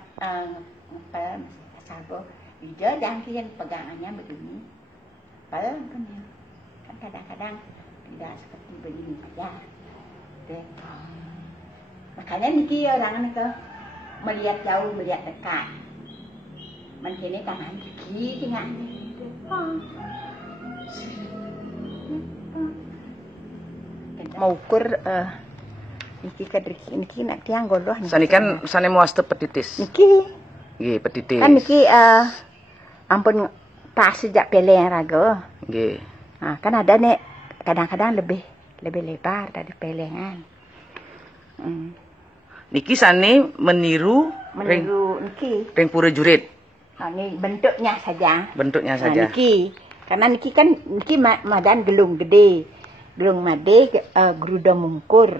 sarbo dia jangan pegangannya begini kan kadang-kadang tidak seperti begini saja. Makanya niki orang itu melihat jauh melihat dekat kini tangan kiri dengan mau ukur niki kadriki niki nak tiang goloh. Sani kan sani muaste petitis. Niki. Nggih, petitis. Kan niki ampun pas sejak peleng raga. Nggih. Nah, kan ada nek kadang-kadang lebih lebar dari pelengan. Niki sani meniru niki ring pura jurit. Nah, ini bentuknya saja. Bentuknya saja. Nah, niki karena niki kan niki madan gelung gede. Gelung made geruda mungkur.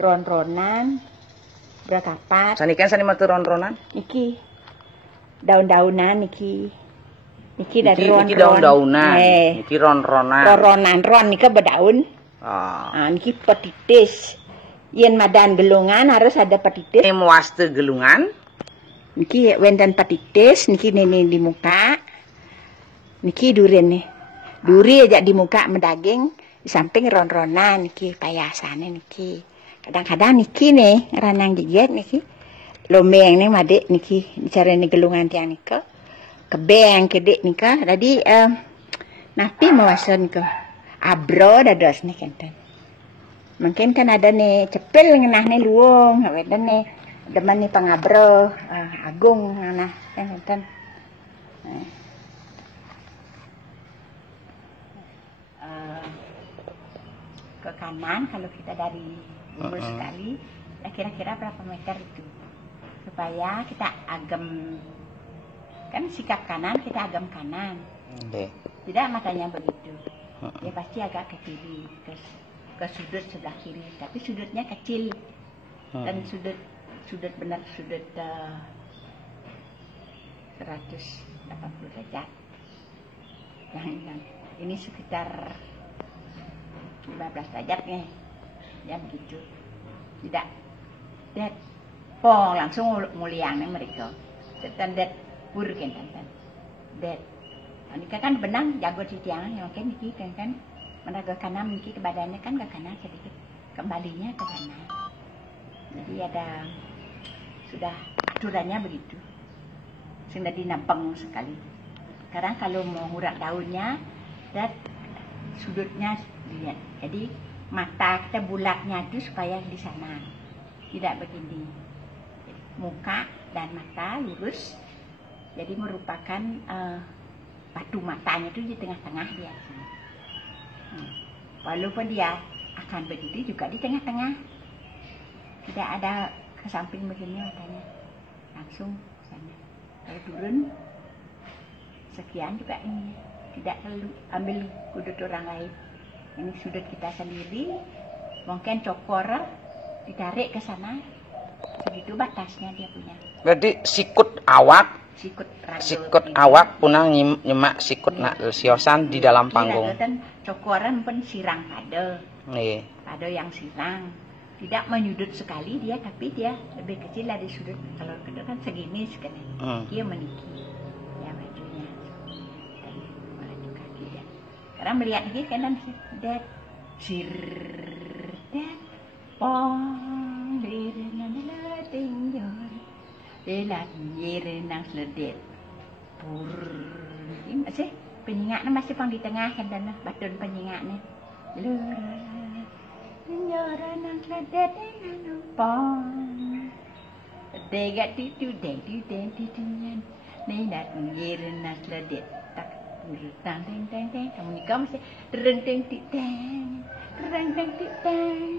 Ron-ronan berkapat. Sani kan sani matu ron-ronan? Niki daun-daunan niki. Niki dari ron-ron. Niki daun-daunan. Niki ron-ronan. Ron nika berdaun. Nah, niki petitis. Yen madan gelungan harus ada petitis. Ini muaste gelungan. Niki wenten petitis, niki ini di muka. Niki durian nih. Duri aja di muka mendaging, di samping ron-ronan niki payasannya niki. Kadang-kadang niki nih ranang jiget niki. Lombeng nih madek niki bicara nih gelungan tiang nika. Kebeng kedek nika. Jadi napi mawasan ke abro dados nih kenten. Mungkin kan ada nih cepil ngenah nih luung, ada nih demen nih pangabro agung nah kenten. Ke kanan kalau kita dari lurus sekali kira-kira berapa meter itu supaya kita agem kan sikap kanan kita agem kanan tidak matanya begitu ya pasti agak ke kiri ke sudut sebelah kiri tapi sudutnya kecil dan sudut benar sudut 180 derajat yang ini sekitar 15 derajat nih ya begitu tidak det pong langsung muliang nih mereka dan det pur kan det ini kan benang jago di tiang yang mungkin niki kan menaga kanan niki ke badannya kan ke kanan sedikit kembalinya ke kanan jadi ada sudah aturannya begitu sudah dinampang sekali sekarang kalau mau ngurak daunnya dan sudutnya lihat jadi mata kita bulatnya itu supaya di sana tidak begini muka dan mata lurus jadi merupakan batu matanya itu di tengah-tengah dia walaupun dia akan begitu juga di tengah-tengah tidak ada ke samping begini matanya langsung sana kalau turun sekian juga ini tidak perlu ambil sudut orang lain ini sudut kita sendiri mungkin cokor ditarik ke sana segitu batasnya dia punya berarti sikut awak sikut awak punang nyemak sikut nak siosan di dalam panggung dan cokoran pun sirang pada yang sirang tidak menyudut sekali dia tapi dia lebih kecil dari sudut kalau kedua kan segini sekali dia meniki ya bajunya baju kaki dia sekarang melihat lagi kanan dat sir dat pong direnang tinjor delat yerenang sledet pur ini masih penyingaknya masih pang di tengah kan dan batun penyingaknya Nyoran sledet pong degat itu den nenak ngirin sledet tak tang teng kamu nikah masih tereng teng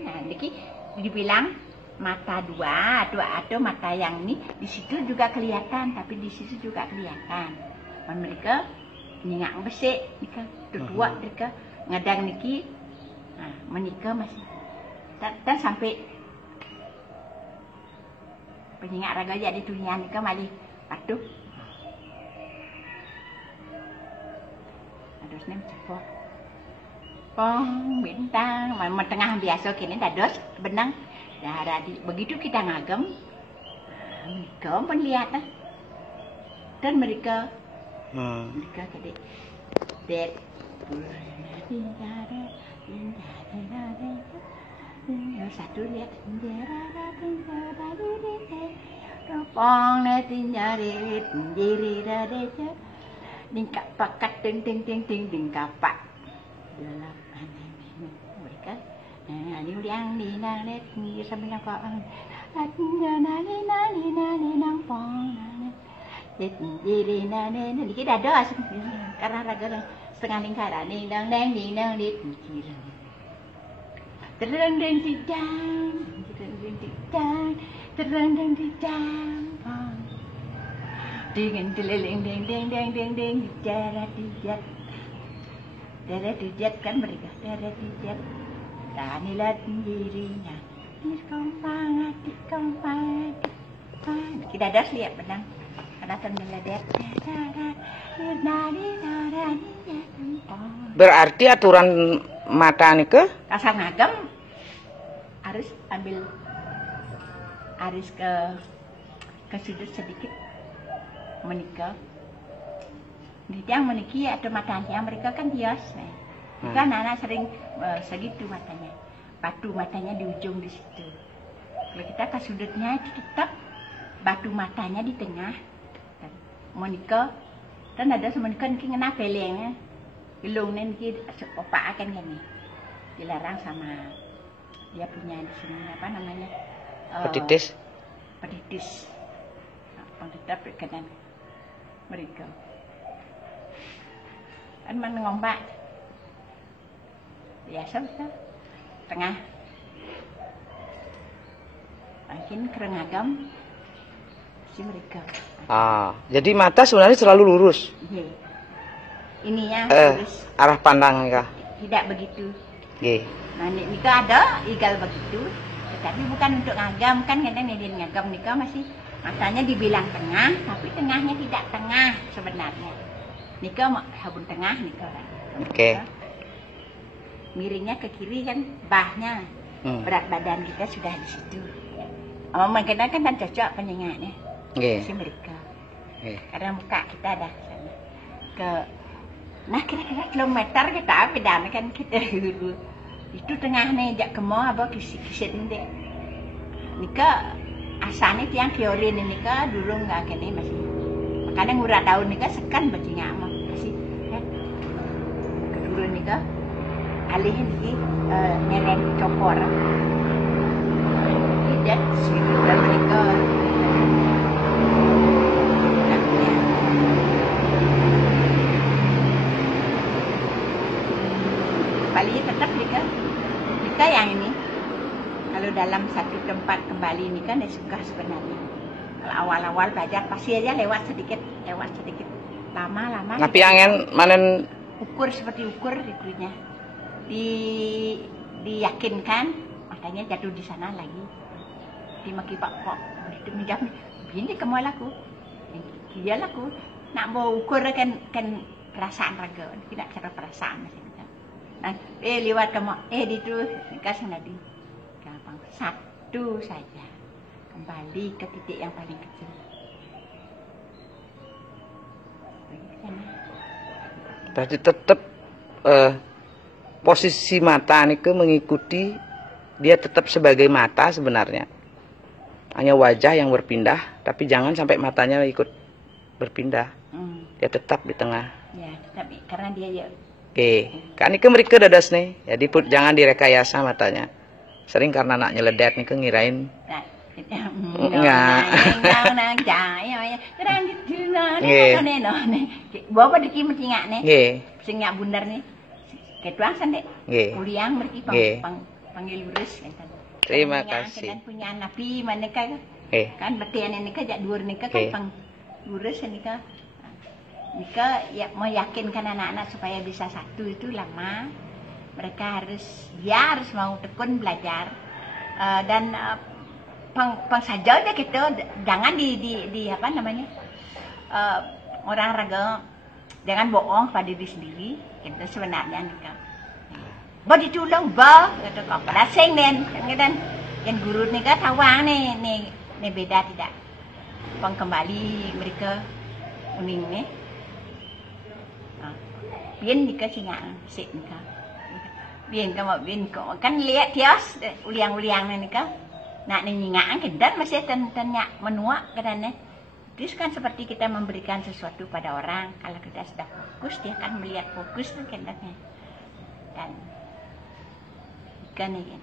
nah niki dibilang mata dua atau mata yang ini di situ juga kelihatan tapi di situ juga kelihatan mereka nyingak besek nikah dua mereka ngadang niki nah menikah masih dan sampai penyingak raga jadi dunia nikah malih patuh ados nem cepot pong bintang tengah biasa kini dados benang nah, begitu kita ngagem mereka melihat dan mereka tadi det satu lihat pong tinjarit tingkap pakat ting kapak dalam mereka Ini uliang ni nang let ni sambil apa nang pong ini kita ada karena raga setengah lingkaran ni nang let terang tidang dengan ding darat dijat kan mereka darat dijat danilah dirinya di kompang kita ada lihat benang ada tenggelam berarti aturan mata nih ke kasar ngagem harus ambil harus ke sudut sedikit menikah di yang meniki ada matanya mereka kan bias kan anak sering segitu matanya batu matanya di ujung di situ kalau kita ke sudutnya itu tetap batu matanya di tengah menikah dan ada semenikah kena pelengnya gelung nanti opak akan gini dilarang sama dia punya di sini apa namanya petitis penderita perkenan mereka kan mengombak biasa tengah makin kerengagam si mereka jadi mata sebenarnya selalu lurus ininya lurus arah pandang kah tidak begitu nah ini ada igal begitu tapi bukan untuk ngagam kan kadang dia ngagam nikah masih matanya dibilang tengah tapi tengahnya tidak tengah sebenarnya nikah habun tengah nikah miringnya ke kiri kan bahnya berat badan kita sudah di situ mungkin kan dan cocok penyengatnya si mereka karena muka kita ada sana ke nah kira-kira kilometer kita beda kan kita dulu itu tengahnya jak ke mau apa kisi-kisi ini nikah asalnya tiang teori ini nikah dulu nggak kene masih makanya ngurah tahun nikah sekan bacinya mah masih kedua nikah alih ini nyereng cokor tidak sekitar nikah Bali tetap nikah yang ini kalau dalam satu tempat kembali ini kan suka sebenarnya kalau awal-awal belajar pasti aja lewat sedikit lama-lama tapi angin manen ukur seperti ukur itunya diyakinkan makanya jatuh di sana lagi dimaki pak kok itu minjam ini kamu laku dia laku nak mau ukur kan perasaan raga tidak cara perasaan macam itu nah lewat kamu itu kasih nadi gampang satu saja kembali ke titik yang paling kecil berarti tetap posisi mata ini mengikuti dia tetap sebagai mata sebenarnya hanya wajah yang berpindah tapi jangan sampai matanya ikut berpindah dia tetap di tengah ya tapi karena dia ya kan ini mereka dadas nih jadi jangan direkayasa matanya sering karena anak nyeledet nih ngirain bawa diki mencingak nih singak bundar nih ketuang sendek uliang mereka panggil lurus terima kasih kan punya napi mana kan betian ini kan jak dur nikah kan lurus nikah ya meyakinkan anak-anak supaya bisa satu itu lama mereka harus mau tekun belajar dan pang saja aja gitu jangan di apa namanya orang raga jangan bohong pada diri sendiri itu sebenarnya nikah ditulung gitu kok pada sing dan yang guru nikah tawang nih beda tidak kembali mereka uning nih biar nikah singa sih nikah biar kamu kan lihat tios uliang nikah nak nyingaan kedan masih tentunya menua kedannya terus kan seperti kita memberikan sesuatu pada orang kalau kita sudah fokus dia akan melihat fokus kan kedannya dan ikan nih.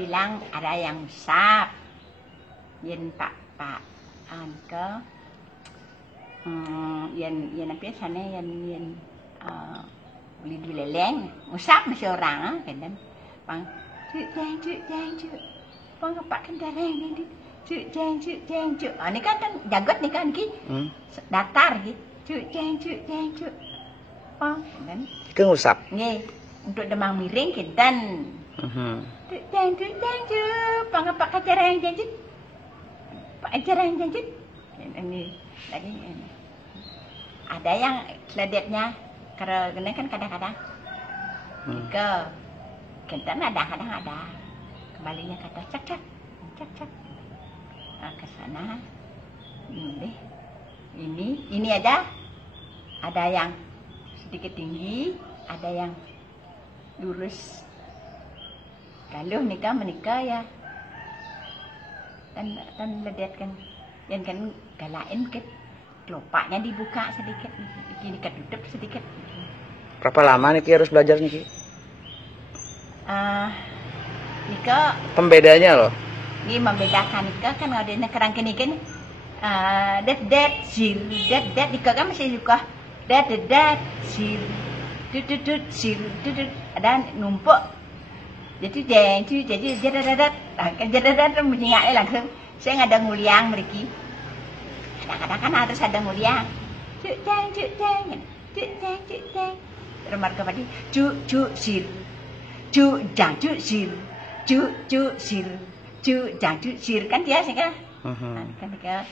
bilang ada yang sap, yen pak anke, yen apa sana yen beli di leleng, usap masih orang kan, bang, cuk, bang pak kendaraan ini, cuk, ini kan jagot nih kan ki, datar gitu, cuk, bang, kan, itu ngusap, nih untuk demang miring kinten. Cuk, bang pak acara yang janjit, ini lagi ini. Ada yang seledetnya, karena kan kadang-kadang, ke kinten ada, kadang ada, kembalinya kata cak, nah, ke sana, ini aja, ada yang sedikit tinggi, ada yang lurus. Kalau menikah ya, dan ledet kan, yang kan galain ke kelopaknya dibuka sedikit, ini ketutup sedikit. Berapa lama nih harus belajar nih? Nika pembedanya loh. Ini membedakan Nika kan ada kerang kini kan, det sil, Nika kan masih suka det sil, tutut, ada numpuk. Jadi jadadat bunyi nggak langsung. Saya nggak ada nguliang mereka. Kadang-kadang kan harus ada nguliang. Cuk ceng. Remarka tadi cuk sir, cuk sir kan dia sih kan. Kan dia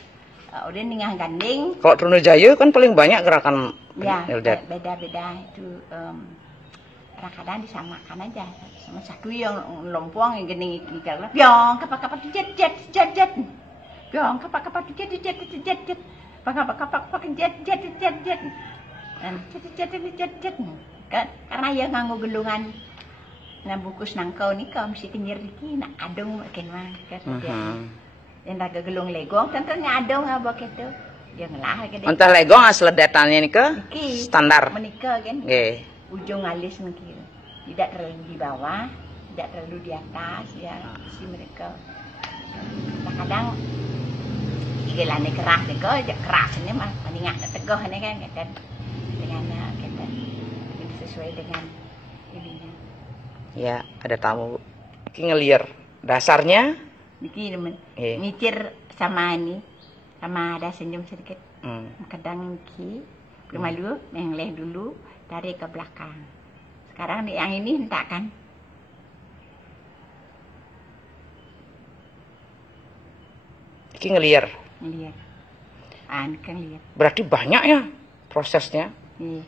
udah ningah gandeng. Kalau Trunajaya kan paling banyak gerakan ya, beda itu. kadang-kadang disamakan aja sama satu yang lompoang yang gini kalau piong kapak jet piong kapak jet kapak jet dan jet kan karena ya nganggo gelungan nah bungkus nangkau ni kau mesti kenyir diki nak adong makin mah kan yang raga gelung legong tentunya adong apa gitu yang lah gede untuk legong asledetannya ni ke standar menikah kan nggih ujung alis mungkin tidak terlalu di bawah tidak terlalu di atas ya si mereka kadang-kadang igelane keras ni ke keras ni mah paling agak teguh ni kan dengan kita sesuai dengan ininya. Ya, ada tamu. Iki ngelier. Dasarnya Niki mikir sama ini. Sama ada senyum sedikit. Kadang Niki malu, mengeleh dulu tarik ke belakang. Sekarang yang ini hentak kan. Iki ngelier. Ngelier. Ah, ngelier. Berarti banyak ya prosesnya. Iya.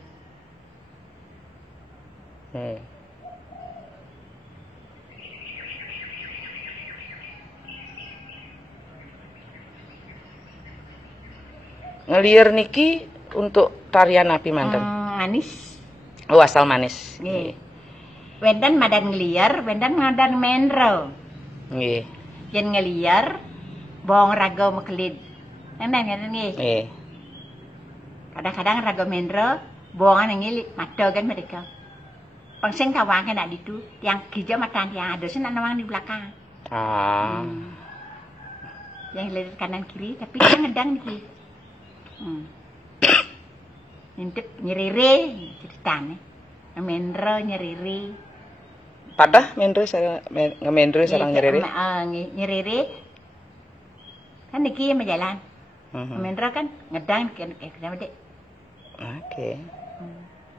Ngelier niki untuk tarian api manten. Manis. Oh, asal manis. Nggih. Wendan madan ngelier, wendan madan menro. Nggih. Yen ngelier bong raga mekelid. Enak nggih. Nggih. Kadang-kadang raga menro bongan ngilik mata kan mereka. Pangseng kawang kan di itu, yang hijau mata yang ada sen nawang di belakang. Yang lihat kanan kiri, tapi yang ngedang di. Intip nyerire ceritanya. Menro nyerire. Padah menro saya ngemendro sareng nyerire. Nyerire. Kan niki yang berjalan. Menro kan ngedang kenapa dek? Oke.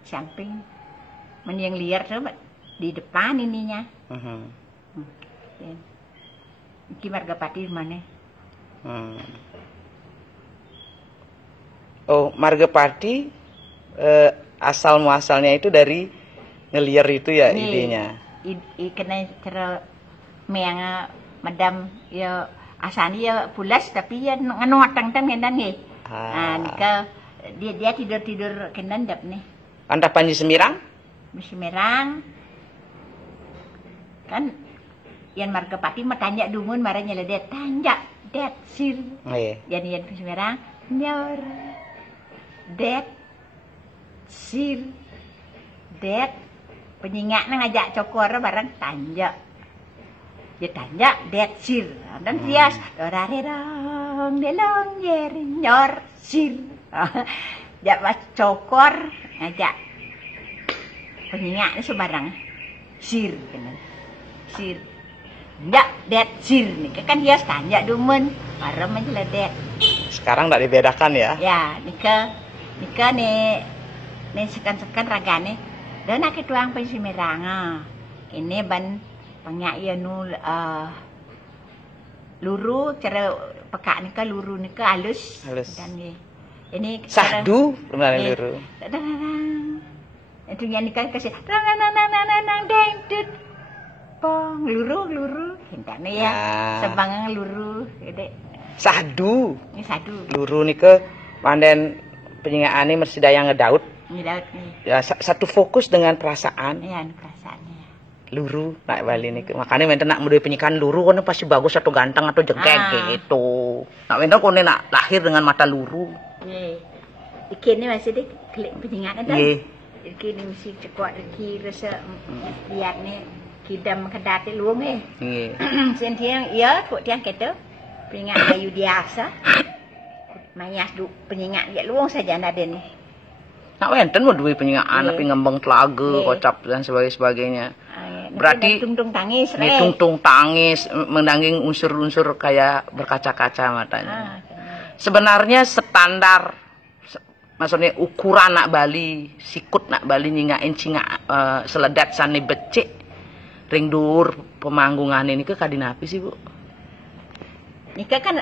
Samping. Yang liar coba di depan ininya. Iki Margapati mana? Oh, Margapati asal muasalnya itu dari ngeliar itu ya idenya. Kena cara meang madam ya asani ya pulas tapi ya ngenoatang tan kendan nggih. Nika dia tidur kendan dap nih. Anda Panji Semirang? Semirang kan yang Margapati mah tanya dumun marahnya lah dia tanya det sir yang Semirang nyor det sir det penyingak ngajak cokor barang tanya dia tanya det sir dan tias dorarerong delong yer nyor sir jak cokor ngajak penyingak ni sebarang sir kena sir ndak det sir ni kan dia tanya dumen parem aja lah det sekarang tak dibedakan ya nika ni sekan ragane dan nak tuang Semirang ini ban penyak nu luru cara pekak nika luru nika halus dan ini sahdu benar luru itu yang nikah kasih nang deng tut pong luru hintane ya sebangang luru gede sahdu ini sahdu luru nika manden penyingaane mesti daya ngedaut ya satu fokus dengan perasaan iya perasaannya luru nak bali niku makane menten nak mudah penyikan luru kono pasti bagus atau ganteng atau jengkek gitu nak menten kono nak lahir dengan mata luru nggih iki ni masih dik klik penyingan kan iki ni mesti cekok iki rasa lihat ni kidam kedat luang nggih sen tiang ya kok tiang keto pengingat kayu biasa mayas du pengingat dia luang saja ada ni nak wenten mau duwe penyingaan tapi ngembang telaga kocap dan sebagainya berarti tungtung tangis mendanging unsur-unsur kayak berkaca-kaca matanya sebenarnya standar maksudnya ukuran nak Bali sikut nak Bali nyingain cinga seledat sane becik ring dur pemanggungan ini ke kadinapi sih Bu Nikah kan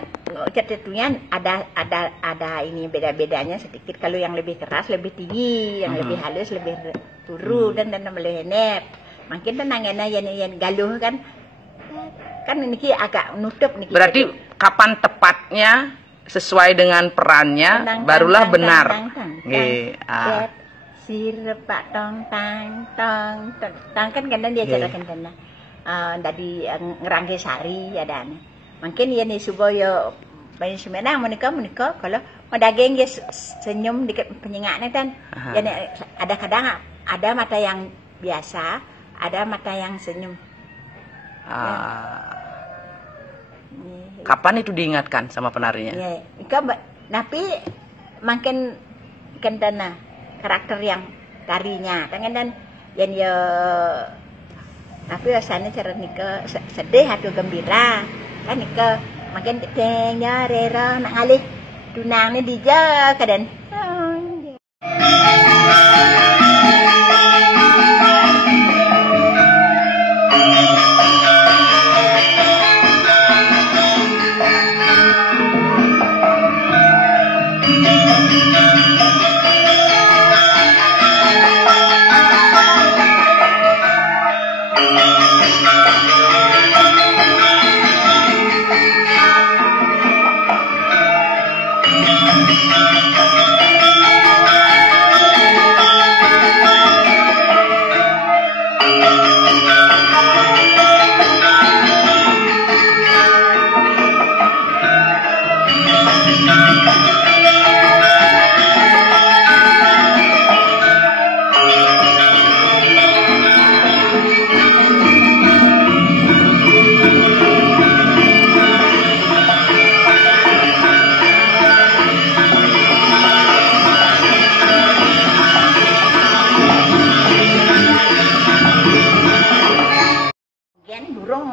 tentunya ada ini beda-bedanya sedikit. Kalau yang lebih keras lebih tinggi, yang lebih halus lebih turu dan melehenep. Makin tenangnya yang galuh kan niki agak nutup niki. Berarti kapan tepatnya sesuai dengan perannya barulah benar. Nggih. Sirpa tong tang kan kadang dia ajarkan dana. Dari ngerangke sari ya dan. Mungkin ya nih supaya banyak semenang menikah kalau mau daging ya senyum dikit penyengaknya kan. Ya ada kadang ada mata yang biasa, ada mata yang senyum. Ya. Kapan itu diingatkan sama penarinya? Ya, tapi makin kendana karakter yang tarinya, dan yang ya tapi rasanya cara nikah sedih atau gembira kan nikah makin ketengnya rera nak ngalih tunangnya dija kadan.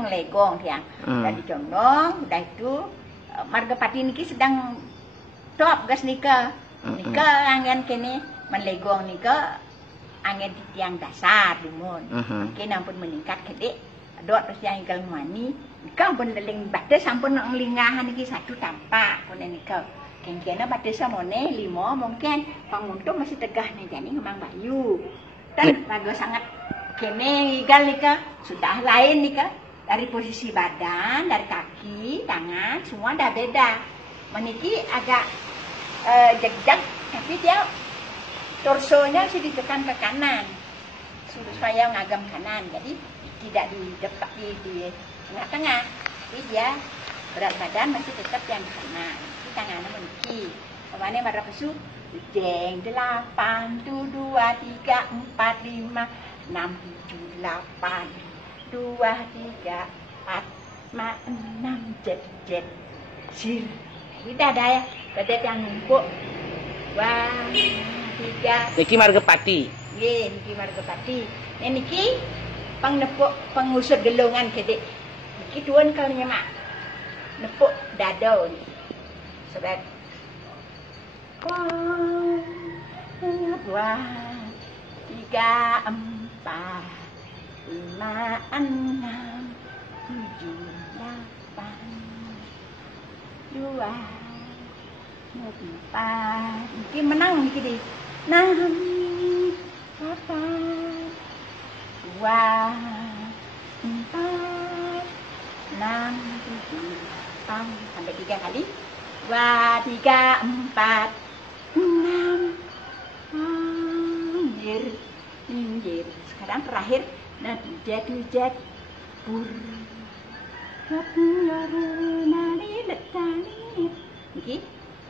Legong tiang dari condong udah itu Margapati niki sedang top gas nika angin kene melegong nika angin di tiang dasar dumun mungkin ampun meningkat gede dot terus yang ingkal mani nika ampun leling bates ampun ngelingahan niki satu tampak pun nika kengkena bates samone 5 mungkin panguntung masih tegah nih jadi ngembang bayu dan lagu sangat kene igal nika sudah lain nika. Dari posisi badan, dari kaki, tangan, semua udah beda. Meniki agak jeg-jeg, tapi dia torsonya sih ditekan ke kanan, supaya ngagam kanan. Jadi tidak di depan di tengah-tengah, tapi dia berat badan masih tetap yang di kanan. Di tangannya meniki. Kemana pada pesu? Jeng 8, 2, 3, 4, 5, 6, 7, 8. 2, 3, 4, 5, 6, 7, sir. Tidak ada ya, kadet yang numpuk. 2, 3. Niki Margapati. Nggih, niki Margapati. Niki nepuk pengusut gelongan kadet. Niki tuan kali mak. Nepuk dado ni. Sebab 2, 3, 4. 5, 6, 7, 8, 2, 4. Mungkin menang mungkin deh. 6, 8, 2, 4, 6, 7, 8. Sampai 3 kali. 2, 3, 4, 6. Minggir. Sekarang terakhir. Nah, tujat pur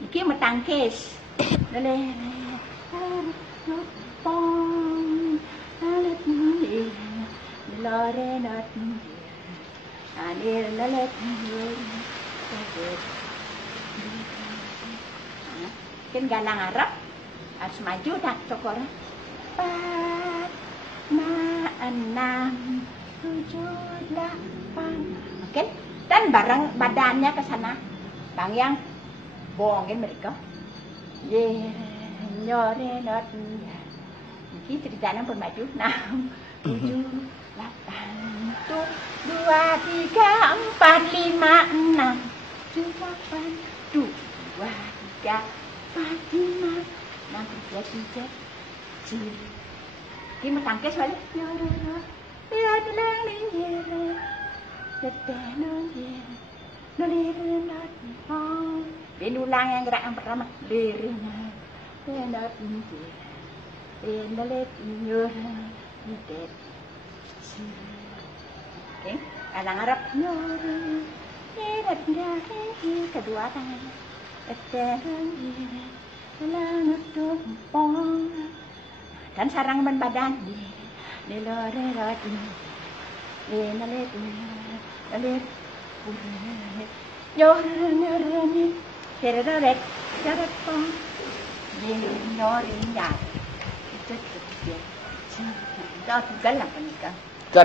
iki metangkis kan galang Arab harus maju tak cokor 4, 6, 7, 8. Oke, dan bareng badannya ke sana. Bang yang bohongin mereka. Nyore not. Ini ceritanya bermaju. 6, 7, 8, 2, 3, 4, 5, 6, delapan, dua, tiga, empat, lima, enam, tiga, tiga, ciri. Di matangkes balik. Nyoro, biar bilang linyere, teteh nonjere, nolere notong. Benulang yang gerak yang pertama, lirina, benot nonjere, benolet nyora, nidet, ciri. Oke, kadang Arab nyoro, nidet nyahe, kedua tangan, teteh nonjere, lanut tumpong. Dan sarang badan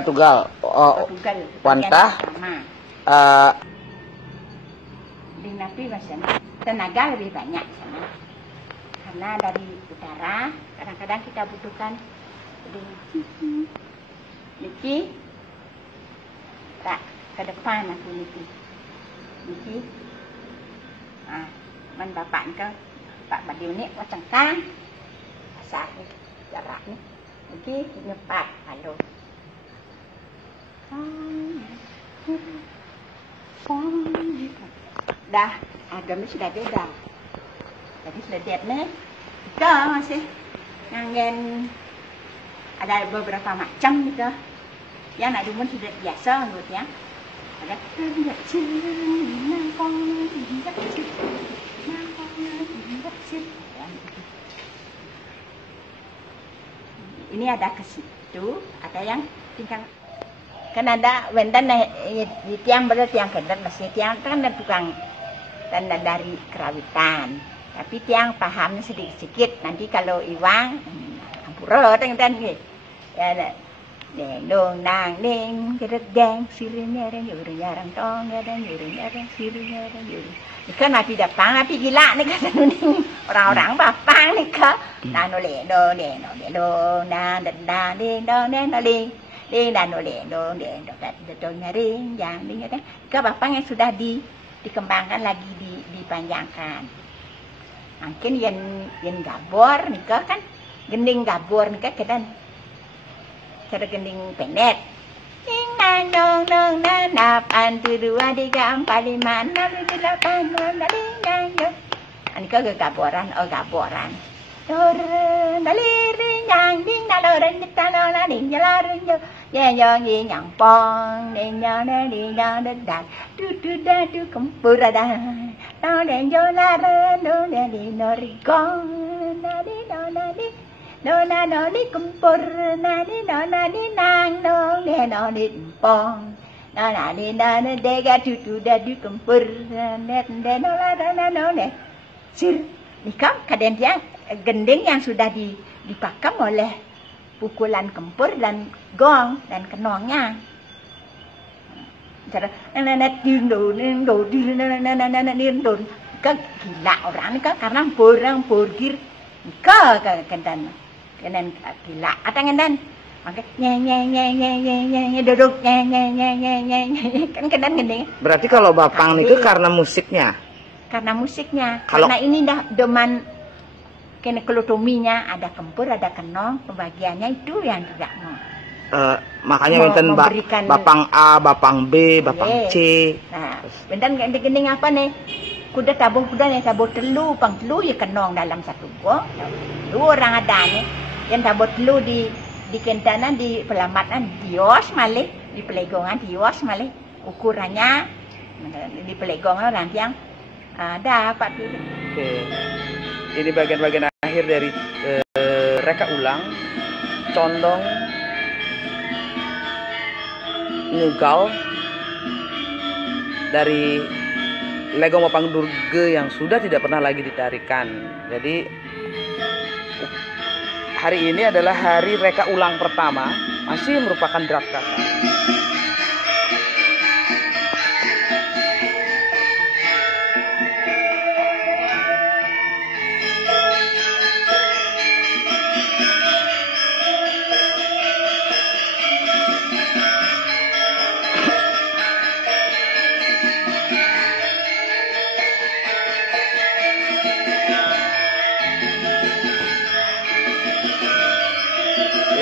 Tugal wantah di napi tenaga lebih banyak sana. Karena dari utara kadang-kadang kita butuhkan niki tak ke depan aku niki man bapak ke Pak Badiu ni macam kan besar ni jarak ni niki nyepat halo dah agama sudah beda. Jadi seledep nih, kita masih ngangen ada beberapa macam gitu. Yang nak dumun sudah biasa menurut ya. Ada tindak ini ada ke situ, ada yang tinggal kan ada wendan di tiang berarti yang kendat masih tiang kan ada tukang tanda dari kerawitan. Tapi tiang pahamnya sedikit-sedikit. Nanti kalau iwang, ampura dan gitu. Ya, deng dong nang ning gedeng sirinya orang yuri nyarang tong gedeng yuri nyarang sirinya orang yuri. Ikan napi datang napi gila nih kan nih orang-orang bapang nih kan. Nano le do na ding dong ding nano le do nyaring yang nih kan. Ikan bapang yang sudah dikembangkan lagi dipanjangkan. Mungkin yang gabor nikah kan gending gabor nikah kedan cara gending pendek ding dang dong dong nanap 1 2 3 4 5 6 7 8 9 ding dang dong nikah gaboran dor daliring dang ding daloren ditalola ding jalarin yo ya yang pong ding nyana ding dang dan du kempur ada no den yo laren no den norigong nadi no kempur nadi nang no ne pong na dega du kempur net no laren no ne sir nikah kaden yang gending yang sudah dipakam oleh pukulan kempur dan gong dan kenongnya. Cara nenek dindo kan gila orang kan karena borang borgir ke kendan kenen gila atang kendan maka nye duduk nye kan kendan gendeng. Berarti kalau bapang niku karena musiknya. Kalau karena ini dah deman kena kelotominya ada kempur ada kenong pembagiannya itu yang tidak mau. Makanya wonten bapang A, bapang B, bapang C. Nah, benten gending apa nih? Kuda nih tabuh telu, pang telu ya kenong dalam satu gong. Dua orang ada nih yang tabuh telu di kentanan di pelamatan dios malih, di pelegongan dios malih ukurannya di pelegongan nanti yang dapat dulu. Oke. Ini bagian-bagian akhir dari reka ulang condong ngugal dari legong Mopang Durge yang sudah tidak pernah lagi ditarikan. Jadi hari ini adalah hari reka ulang pertama, masih merupakan draft kata.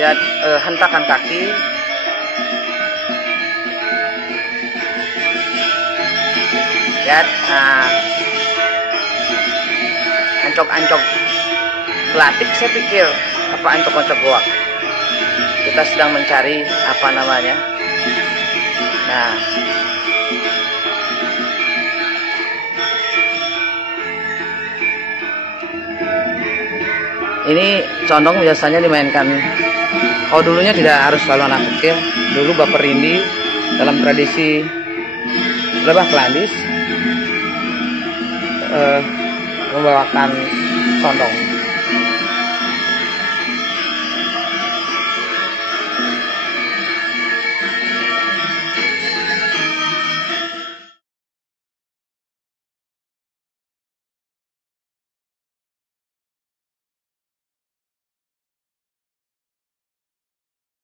Lihat hentakan kaki. Lihat, ancok-ancok gelatik saya pikir, apa ancok-ancok goak. Kita sedang mencari apa namanya. Nah, ini condong biasanya dimainkan. Oh, dulunya tidak harus selalu anak kecil. Dulu Baper Rindi dalam tradisi Lebah Kelandis membawakan condong.